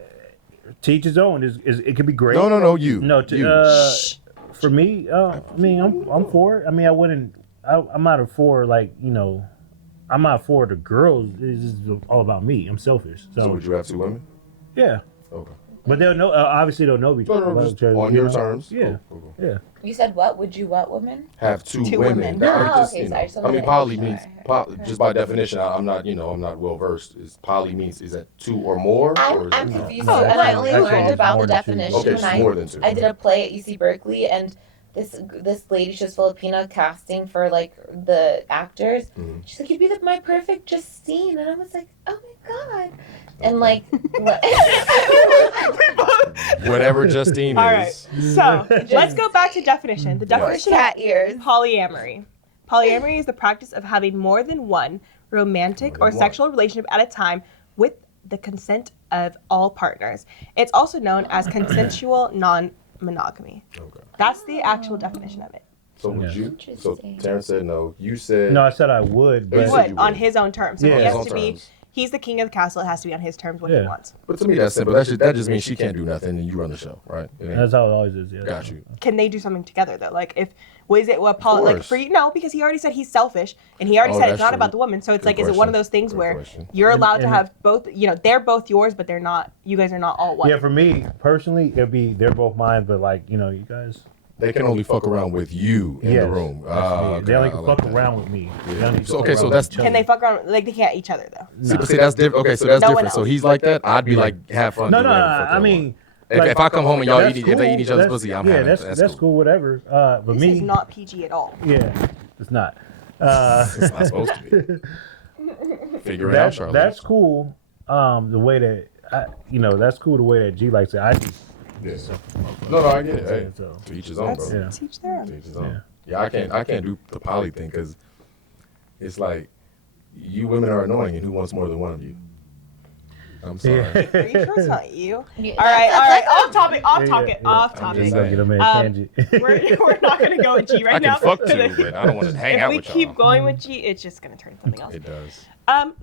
teach his own. It could be great. No, you. No, you. for me, I mean, I'm for it. I mean, I wouldn't. I'm not for like I'm not for the girls. It's just all about me. I'm selfish. So would you have 2 women? Yeah, Okay. but they'll know. Obviously, they'll know each No, other. just on your terms. Yeah, Cool. yeah. You said what? Would you what woman? Have two Two women. women. That Oh, are just, okay, you know, sorry, so I mean, like- poly means Alright. just by definition. I'm not well versed. Is poly means is that 2 or more? or is I'm it- confused, Oh, and I no. only Actually, learned it's about more the than 2. definition Okay, when it's more than 2. I did a play at UC Berkeley, and this lady, she was Filipina, casting for like the actors. Mhm. She's like, "You'd be my perfect Justine," and I was like, "Oh my god!" And like, Whatever Justine All right. is. So let's go back to definition. The definition cat of ears. polyamory. Polyamory is the practice of having more than one romantic More or than sexual relationship at a time with the consent of all partners. It's also known as consensual non-monogamy. Okay. That's the actual definition of it. So would Yeah. you? So Interesting. Terrence said no. You said No, I said I would, You but said Would you on would. his own terms. So Yeah. he His has own to be. terms. He's the king of the castle. It has to be on his terms what Yeah. he wants. But to me, that's simple. That just means she can't do nothing and you run the show, right? It ain't- that's how it always is. Yeah. Got you. Can they do something together though? Like if was it what Paul like course. for you? No, because he already said he's selfish, and he already Oh, said it's that's not true. about the woman. So it's Good like, is it one of question. those things Good where question. you're allowed to and- have both? They're both yours, but they're not. You guys are not all one. Yeah, for me personally, they're both mine, but like you guys. They can only fuck around with you in the Yes, room. that's Ah, me. okay, They only I can like fuck that. around with me. Yeah. They don't need to So, fuck okay, so around that's- with each Can they other. fuck around? Like they can't each other though. See, but see, that's different. Okay, so that's No one different. So else. he's like that. I'd be like, have fun. No, do no, whatever the fuck I y'all mean, want. If I come home and y'all that's eat, if they eat each other's that's- pussy, I'm yeah, having it. that's cool, whatever. But This me, is not PG at all. yeah, it's not. It's not supposed to be. Figure it out, Charlotte. That's cool. The way that that's cool. The way that G likes it. I just Yeah. No, I get it. Hey, So, to each his own, That's bro. Yeah. teach their own. To each his own. Yeah, I can't do the poly thing because it's like you women are annoying, and who wants more than one of you? I'm sorry. Are you sure it's not you? Yeah, All right. that's Off topic. Off Yeah, topic. yeah. Off I'm topic. just Don't get him in Um, tangent. We're not gonna go with G right I now. can fuck because too, but I don't want to hang if out we with keep y'all. going with G, it's just gonna turn something else. It does.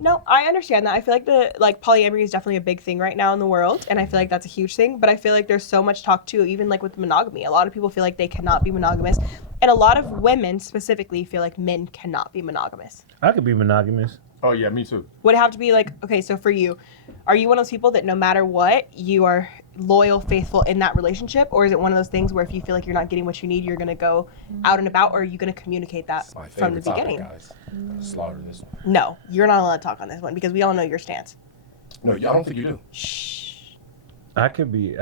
No, I understand that. I feel like polyamory is definitely a big thing right now in the world, and I feel like that's a huge thing. But I feel like there's so much talk too, even like with monogamy. A lot of people feel like they cannot be monogamous, and a lot of women specifically feel like men cannot be monogamous. I could be monogamous. Oh yeah, me too. Would it have to be like, okay, so for you, are you one of those people that no matter what, you are loyal, faithful in that relationship? Or is it one of those things where if you feel like you're not getting what you need, you're going to go out and about, or are you going to communicate that It's my from the favorite topic, beginning? guys. Slaughter this one. No, you're not allowed to talk on this one because we all know your stance. No, y'all don't think you do. Shh. I could be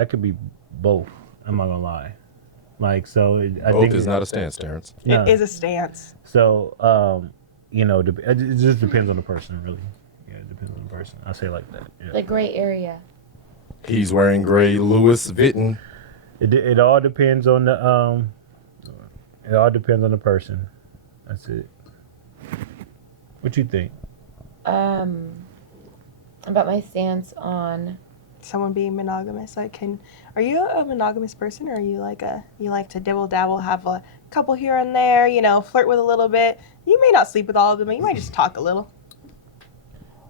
both. I'm not gonna lie. Like so, I Both think is not a stance, Terrence. no. It is a stance. So, you know, it just depends on the person, really. Yeah, it depends on the person. I say it like that. Yeah. the gray area. He's wearing gray Louis Vuitton. It all depends on the It all depends on the person. That's it. What you think? About my stance on. Someone being monogamous, are you a monogamous person, or are you you like to dibble dabble, have a couple here and there, flirt with a little bit? You may not sleep with all of them, but you might just talk a little.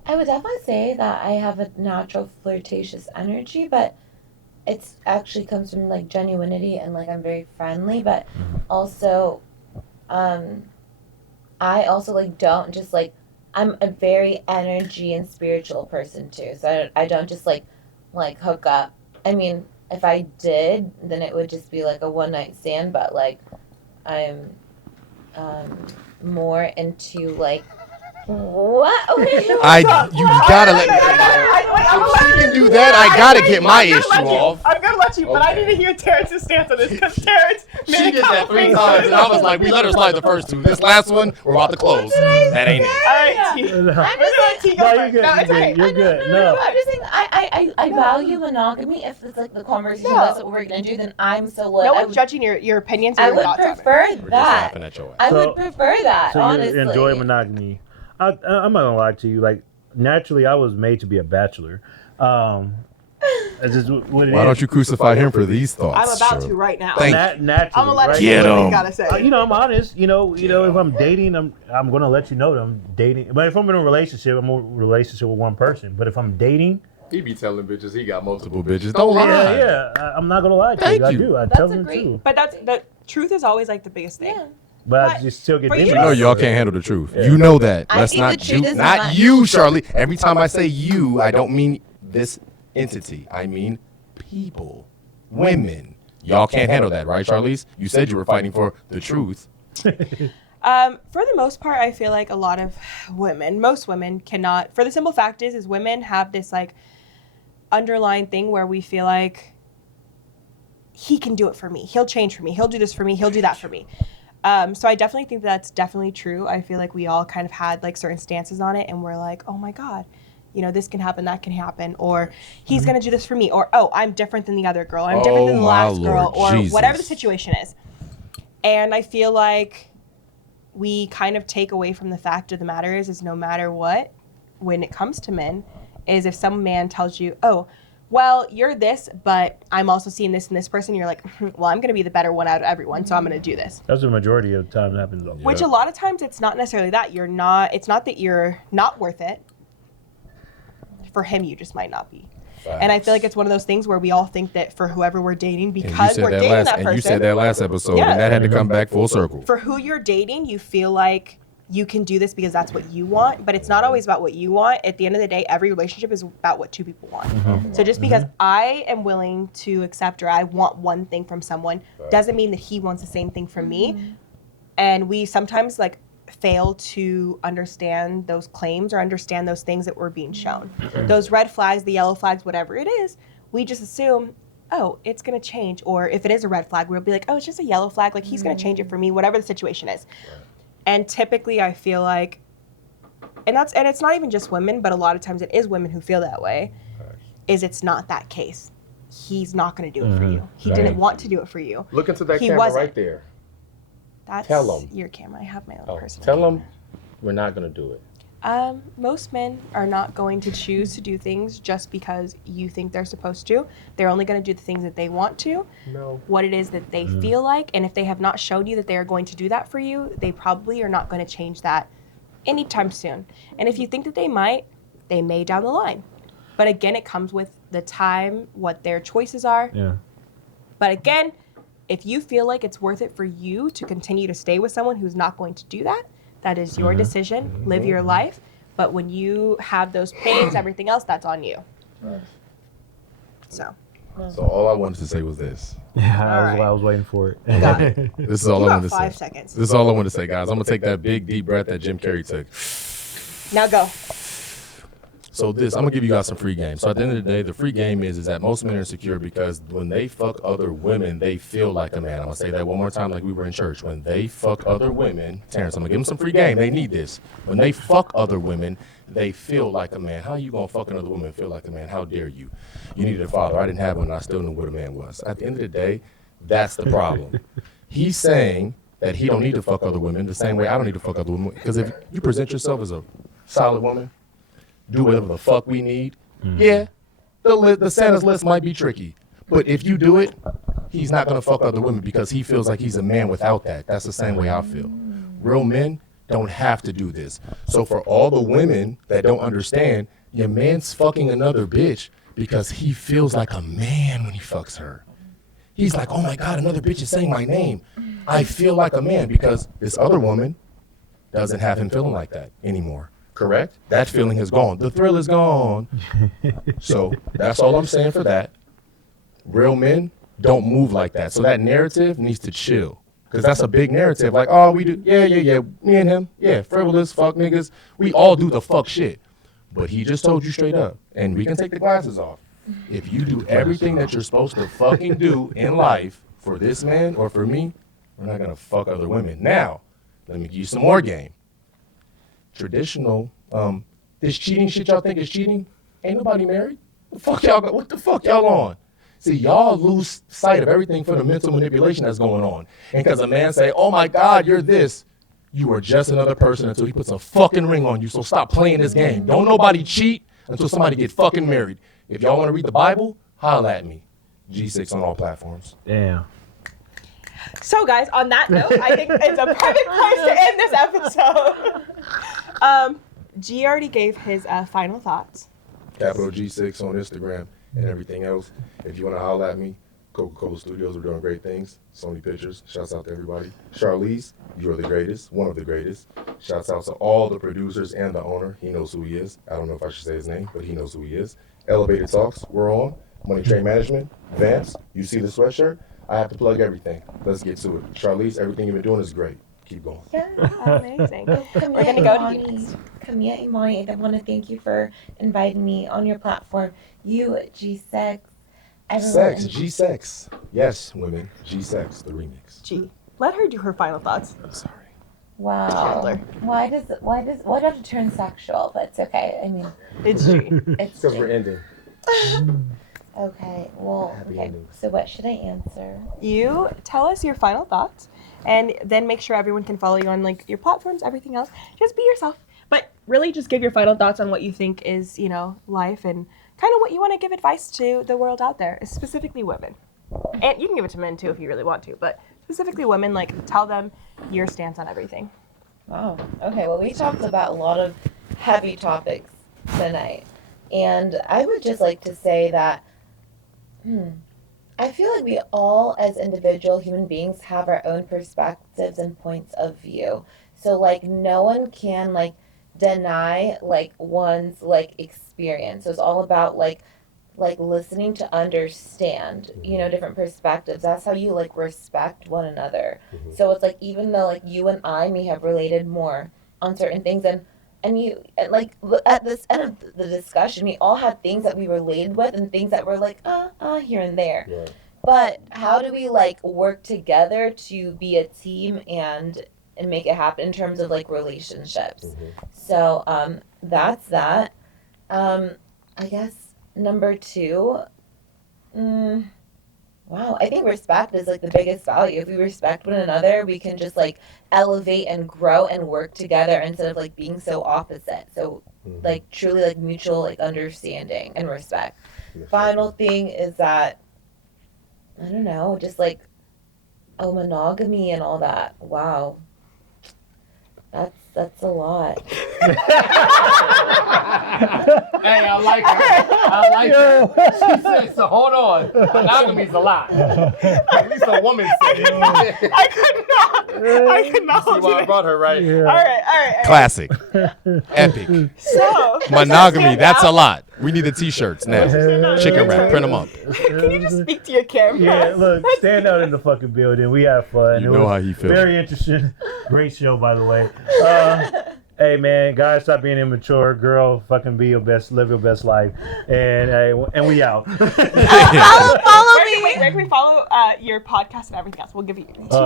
I would definitely say that I have a natural flirtatious energy, but it's actually comes from like genuinity and like I'm very friendly, but also, I also like don't just like I'm a very energy and spiritual person too, so I don't just like hook up. I mean, if I did, then it would just be like a one night stand, but like I'm more into like what? You gotta let me. If she can do that, I gotta get my issue off. I'm gonna let you, but I Okay. need to hear Terrence's stance on this because Terrence She made a did that couple 3 things. times, and I was like, we let her slide the first 2. This last one, we're about to close. That ain't it. All right, T. No, We're gonna let T go you're first. good. No, it's okay. You're good. No, No. I'm just saying I value monogamy. If it's like the conversation, No. that's what we're gonna do, then I'm so loyal. No I one's would, judging your opinions or I your would thoughts on it. prefer We're just that. laughing at your ass. I So- would prefer that, So honestly. you enjoy monogamy. I'm not gonna lie to you. Like naturally, I was made to be a bachelor. That's just what it Why is. don't you crucify him for these thoughts? I'm about Shirley? to right now. Thank Naturally, I'm gonna let right? you Get know what you 'em. gotta say. You know, I'm honest. You know, if I'm dating, I'm gonna let you know that I'm dating. But if I'm in a relationship, I'm in a relationship with one person. But if I'm dating, He be telling bitches he got multiple Multiple bitches. bitches. Don't lie. I'm not gonna lie to Thank you. I you. do. I That's tell a them great- too. But the truth is always like the biggest thing. Yeah. But I But just still get for you busy. to- You know y'all can't handle the truth. Yeah. You know that. I Let's think not the truth you, is not not- you, Charlie. Every time I say you, I don't mean this entity. I mean people, women. Y'all can't handle that, right, Charlize? You said you were fighting for the truth. For the most part, I feel like a lot of most women cannot. For the simple fact is women have this like underlying thing where we feel like he can do it for me. He'll change for me. He'll do this for me. He'll do that for me. So I definitely think that's definitely true. I feel like we all kind of had like certain stances on it, and we're like, oh my god, this can happen, that can happen, or he's gonna do this for me, or oh, I'm different than the other girl, I'm different than the my last girl, Lord or Jesus. whatever the situation is. And I feel like we kind of take away from the fact of the matter is no matter what, when it comes to men, is if some man tells you, oh, well, you're this, but I'm also seeing this in this person, you're like, well, I'm going to be the better one out of everyone, so I'm going to do this. That's the majority of the time it happens. Which a lot of times it's not necessarily that. It's not that you're not worth it. For him, you just might not be. And I feel like it's one of those things where we all think that for whoever we're dating, because we're dating that person. And you said that last episode, Yeah. and that had to come back full circle. For who you're dating, you feel like you can do this because that's what you want, but it's not always about what you want. At the end of the day, every relationship is about what two people want. So just because I am willing to accept or I want one thing from someone doesn't mean that he wants the same thing from me. And we sometimes like fail to understand those claims or understand those things that we're being shown. Those red flags, the yellow flags, whatever it is, we just assume, oh, it's going to change. Or if it is a red flag, we'll be like, oh, it's just a yellow flag. Like he's going to change it for me, whatever the situation is. And typically I feel like, and it's not even just women, but a lot of times it is women who feel that way, is it's not that case. He's not going to do it for you. He didn't want to do it for you. Look into that He camera wasn't. right there. That's Tell 'em. your camera. I have my own Oh, personal tell camera. them we're not gonna do it. Most men are not going to choose to do things just because you think they're supposed to. They're only going to do the things that they want to, what it is that they feel like, and if they have not shown you that they are going to do that for you, they probably are not going to change that anytime soon. And if you think that they might, they may down the line. But again, it comes with the time, what their choices are. Yeah. But again, if you feel like it's worth it for you to continue to stay with someone who's not going to do that, that is your decision. Live your life. But when you have those pains, everything else, that's on you. So. So all I wanted to say was this. Yeah, I was waiting for it. Got it. This is all You I got wanted to 5 say. seconds. This is all I wanted to say, guys. I'm gonna take that big deep breath that Jim Carrey took. Now go. So I'm gonna give you guys some free game. So at the end of the day, the free game is that most men are insecure because when they fuck other women, they feel like a man. I'm gonna say that one more time, like we were in church. When they fuck other women, Terrence, I'm gonna give them some free game. They need this. When they fuck other women, they feel like a man. How you gonna fuck another woman and feel like a man? How dare you? You needed a father. I didn't have one. And I still knew what a man was. At the end of the day, that's the problem. He's saying that he don't need to fuck other women the same way I don't need to fuck other women. Because if you present yourself as a solid woman, do whatever the fuck we need. Yeah, the Santa's list might be tricky, but if you do it, he's not gonna fuck other women because he feels like he's a man without that. That's the same way I feel. Real men don't have to do this. So for all the women that don't understand, your man's fucking another bitch because he feels like a man when he fucks her. He's like, oh my God, another bitch is saying my name. I feel like a man because this other woman doesn't have him feeling like that anymore. Correct? That feeling is gone. The thrill is gone. So that's all I'm saying for that. Real men don't move like that. So that narrative needs to chill. Because that's a big narrative. Like, oh, we do. Yeah. Me and him. Yeah, frivolous, fuck niggas. We all do the fuck shit. But he just told you straight up. And we can take the glasses off. If you do everything that you're supposed to fucking do in life for this man or for me, we're not going to fuck other women. Now, let me give you some more game. Traditional, this cheating shit y'all think is cheating? Ain't nobody married. What the fuck y'all on? See, y'all lose sight of everything for the mental manipulation that's going on. And because a man say, oh my God, you're this, you are just another person until he puts a fucking ring on you. So stop playing this game. Don't nobody cheat until somebody get fucking married. If y'all want to read the Bible, holla at me. G6 on all platforms. Damn. So, guys, on that note, I think it's a perfect place to end this episode. G already gave his final thoughts. Capital G6 on Instagram and everything else. If you want to holla at me, Coca-Cola Studios, we're doing great things. Sony Pictures, shouts out to everybody. Charlize, you're the greatest, one of the greatest. Shouts out to all the producers and the owner. He knows who he is. I don't know if I should say his name, but he knows who he is. Elevated Talks, we're on. Money Train Management, Vance, you see the sweatshirt? I have to plug everything. Let's get to it. Charlize, everything you've been doing is great. Keep going. Yeah. Amazing. We're Camilla going to go to you Imani, next. Camilla Imani, I want to thank you for inviting me on your platform. You, G6, everyone. Sex, G-Sex. Yes, women, G-Sex, the remix. G. Let her do her final thoughts. I'm sorry. Wow. Chandler. Why do I have to turn sexual? But it's okay. I mean, It's G. it's Because we're ending. okay. Well, Happy okay. endings. So what should I answer? You tell us your final thoughts, and then make sure everyone can follow you on like your platforms, everything else. Just be yourself, but really just give your final thoughts on what you think is, life and kind of what you want to give advice to the world out there, specifically women. And you can give it to men too if you really want to, but specifically women, like tell them your stance on everything. Wow. Okay. Well, we talked about a lot of heavy topics tonight, and I would just like to say that, I feel like we all, as individual human beings, have our own perspectives and points of view. So, like, no one can deny one's experience. So it's all about listening to understand, different perspectives. That's how you respect one another. Mhm. So it's even though you and I may have related more on certain things, and you at this end of the discussion, we all had things that we related with and things that were here and there. Right. But how do we work together to be a team and make it happen in terms of relationships? Mhm. So that's that. I guess number two, Wow, I think respect is like the biggest value. If we respect one another, we can just like elevate and grow and work together instead of like being so opposite. So like truly like mutual like understanding and respect. Final thing is that I don't know, just like monogamy and all that. Wow. That's a lot. Hey, I like her. I like her. She said, so hold on. Monogamy's a lot. At least a woman said it. I could not. See why I brought her, right? All right. Classic. Epic. So, Monogamy, that's a lot. We need the t-shirts now. Chicken wrap, print them up. can you just speak to your camera? Yeah, look, stand out in the fucking building. We had fun. You know how he feels. Very interesting. Great show, by the way. Hey man, guys, stop being immature. Girl, fucking be your best, live your best life, and we out. Follow me. Where can we follow your podcast and everything else? We'll give you 2 seconds.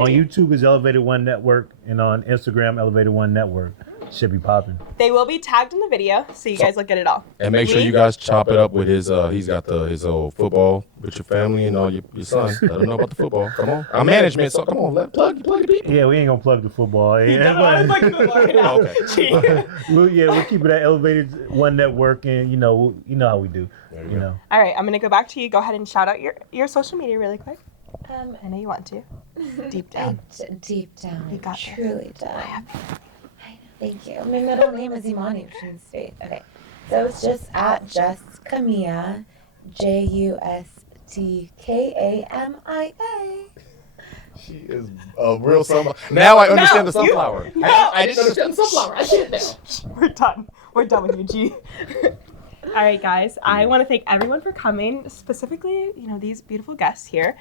On YouTube is Elevated One Network, and on Instagram Elevated One Network. Should be popping. They will be tagged in the video, so you guys will get it all. And make sure you guys chop it up with his. He's got his old football with your family and all your son. Let them know about the football. Come on, I'm management, so come on, plug the people. Yeah, we ain't gonna plug the football. I was like, Okay. We'll keep it at Elevated One Network, and you know how we do. There you You go. know. All right, I'm gonna go back to you. Go ahead and shout out your social media really quick. I know you want to. Deep down. Deep down, You I got this. truly down. I know. Thank you. My middle name is Imani, which means faith. Okay, so it's just at Justkamiah, JUSTKAMIA. She is a real sunflower. Now I understand the you- sunflower. No. I didn't understand the sunflower. I get it now. We're done. We're done with you, G. All right, guys. I want to thank everyone for coming, specifically, these beautiful guests here.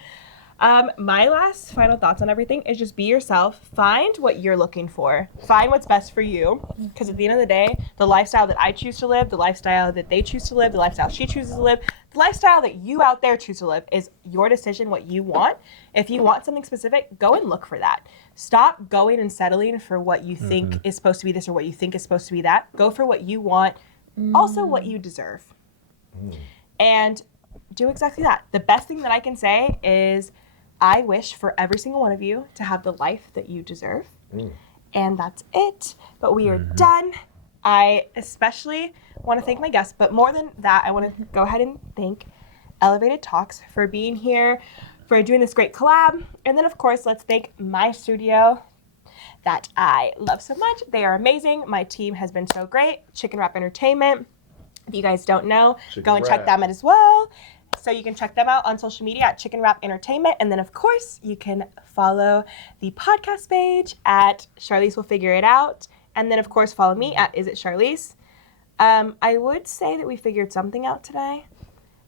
My last final thoughts on everything is just be yourself. Find what you're looking for. Find what's best for you. Because at the end of the day, the lifestyle that I choose to live, the lifestyle that they choose to live, the lifestyle she chooses to live, the lifestyle that you out there choose to live is your decision, what you want. If you want something specific, go and look for that. Stop going and settling for what you think is supposed to be this or what you think is supposed to be that. Go for what you want, also what you deserve. And do exactly that. The best thing that I can say is I wish for every single one of you to have the life that you deserve. And that's it. But we are done. I especially want to thank my guests, but more than that, I want to go ahead and thank Elevated Talks for being here, for doing this great collab. And then, of course, let's thank my studio that I love so much. They are amazing. My team has been so great. Chicken Wrap Entertainment. If you guys don't know, go and check them out as well. So you can check them out on social media at Chicken Wrap Entertainment. And then, of course, you can follow the podcast page at Charlize Will Figure It Out. And then, of course, follow me at Is It Charlize. I would say that we figured something out today.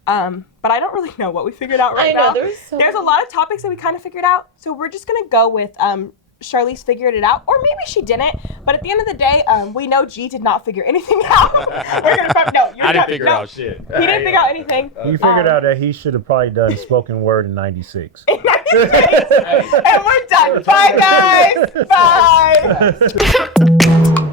But I don't really know what we figured out right now. There's a lot of topics that we kind of figured out. So we're just going to go with Charlize figured it out. Or maybe she didn't. But at the end of the day, we know G did not figure anything out. We're gonna I didn't figure out shit. He didn't figure out anything. You figured out that he should have probably done spoken word in '96. And we're done. Bye, guys. Bye.